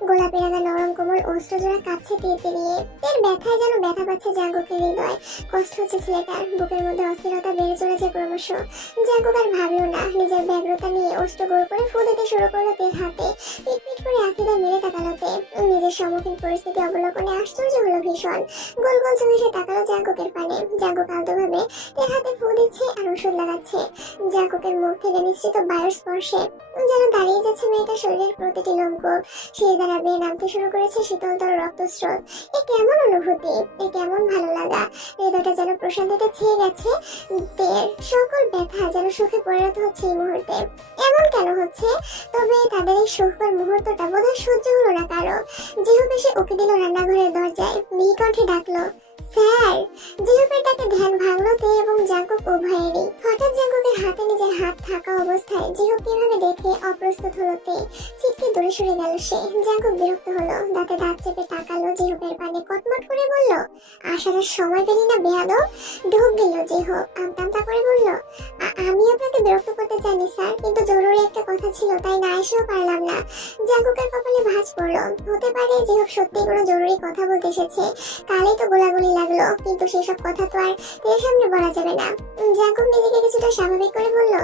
গোলাপি রাঙা নরম কোমল অস্ত্র জোড়া কাঁপছে তীর দিয়ে। তের ব্যথায় যেন ব্যথা পাচ্ছে জাঙ্কুকের হৃদয়। কষ্ট হচ্ছে ছেলেটার। বুকের মধ্যে অস্থিরতা বেড়ে চলেছে ক্রমশ। জাঙ্কুক আর ভাবলো না, নিজের ব্যগ্রতা নিয়ে অস্ত্র গোল করে ফু দিতে শুরু করলো তের হাতে। পিটপিট করে আঁকিদা মেরে তাকালো তে। নিজের সম্মুখীন পরিস্থিতি অবলোকনে আশ্চর্য হলো ভীষণ। গোল গোল চোখে সে তাকালো জাঙ্কুকের পানে। জাঙ্কুক আলতোভাবে তের হাতে ফু দিচ্ছে আর ওষুধ লাগাচ্ছে। জাঙ্কুকের মুখ থেকে নিশ্চিত বায়ুর স্পর্শে যেন দাঁড়িয়ে যাচ্ছে মেয়েটার শরীরের প্রতিটি লোমকূপ। সিঁড়ি দ্বারা বেয়ে নামতে শুরু করেছে শীতলতর রক্তস্রোত। এ কেমন অনুভূতি, এ কেমন ভালো লাগা। হৃদয়টা যেন প্রশান্তিতে ছেয়ে গেছে। তের সকল ব্যথা যেন সুখে পরিণত হচ্ছে এই মুহূর্তে। এমন কেন হচ্ছে? তবে তাদের এই সুখকর মুহূর্তটা বোধহয় সহ্য হলো না কারো। যেভাবে সে উকি দিল রান্নাঘরের দরজায়, মিহিকণ্ঠে ডাকলো, স্যার। জিহুপের ডাকে ধ্যান ভাঙলো তে এবং জাঙ্কুক উভয়েরই। হঠাৎ জাঙ্কুকের হাতে নিজের হাত থাকা অবস্থায় জিহুপ কিভাবে দেখে অপ্রস্তুত হলো তে। চিটকে দূরে সরে গেল সে। জাঙ্কুক বিরক্ত হলো, দাঁতে দাঁত চেপে তাকালো জিহুপের পানে। কটমট করে বলল, আসার সময় পেলি না বেয়াদব। ঢোক গেল জিহুপ। আমতা করে বলল, আমি আপনাকে বিরক্ত করতে চাইনি স্যার, কিন্তু জরুরি একটা কথা ছিল, তাই না এসেও পারলাম না। জাঙ্কুকের কপালে ভাঁজ পড়লো। হতে পারে জিহুপ সত্যি কোনো জরুরি কথা বলতে এসেছে। কালেই তো গোলাগুলি লাগলো, কিন্তু সেসব কথা তো আর তের সামনে বলা যাবে না। জাঙ্কুক নিজেকে কিছুটা স্বাভাবিক করে বলল,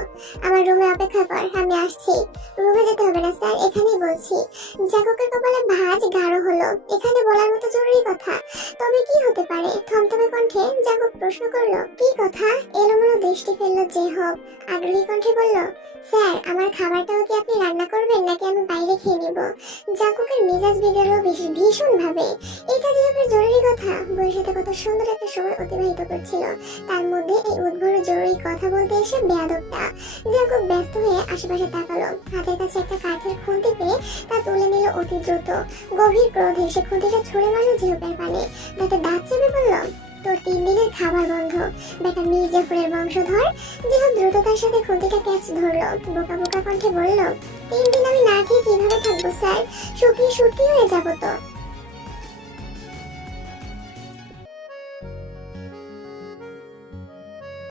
আমার রুমে অপেক্ষা কর, আমি আসছি। রুমে যেতে হবে না স্যার, এখানেই বলছি। জাঙ্কুকের কপালে ভাঁজ গাঢ় হলো। এখানে বলার মতো জরুরি কথা? তবে কি হতে পারে? থমথমে কণ্ঠে জাঙ্কুক প্রশ্ন করলো, কি কথা? এলোমেলো দৃষ্টি ফেললো জেহব। আগ্রহী কণ্ঠে বলল, স্যার, আমার খাবারটাও কি আপনি রান্না করবেন নাকি আমি বাইরে খেয়ে নিব? জাঙ্কুকের মেজাজ বিগড়লো ভীষণ ভাবে। এটা যেভাবে জরুরি কথা, বইয়ের সাথে কত সুন্দর একটা সময় অতিবাহিত করছিল, তার মধ্যে এই উদ্ভট জরুরি কথা বলতে এসে বেয়াদবটা। জাঙ্কুক ব্যস্ত হয়ে আশেপাশে তাকালো। হাতের কাছে একটা কাঠের খুন্তি পেয়ে তা তুলে নিল অতি দ্রুত। গভীর ক্রোধে সে খুন্তিটা ছুঁড়ে মারল জিহুপের পানে। দাঁতে দাঁত চেপে বলল, তোর 3 দিনের খাবার বন্ধ, বেটা মীর জাফরের বংশধর। জিহুপ দ্রুততার সাথে খুন্তিটা ক্যাচ ধরলো। বোকা বোকা কণ্ঠে বলল, 3 দিন আমি না খেয়ে কিভাবে থাকবো স্যার? শুকিয়ে সুটকি হয়ে যাবো তো।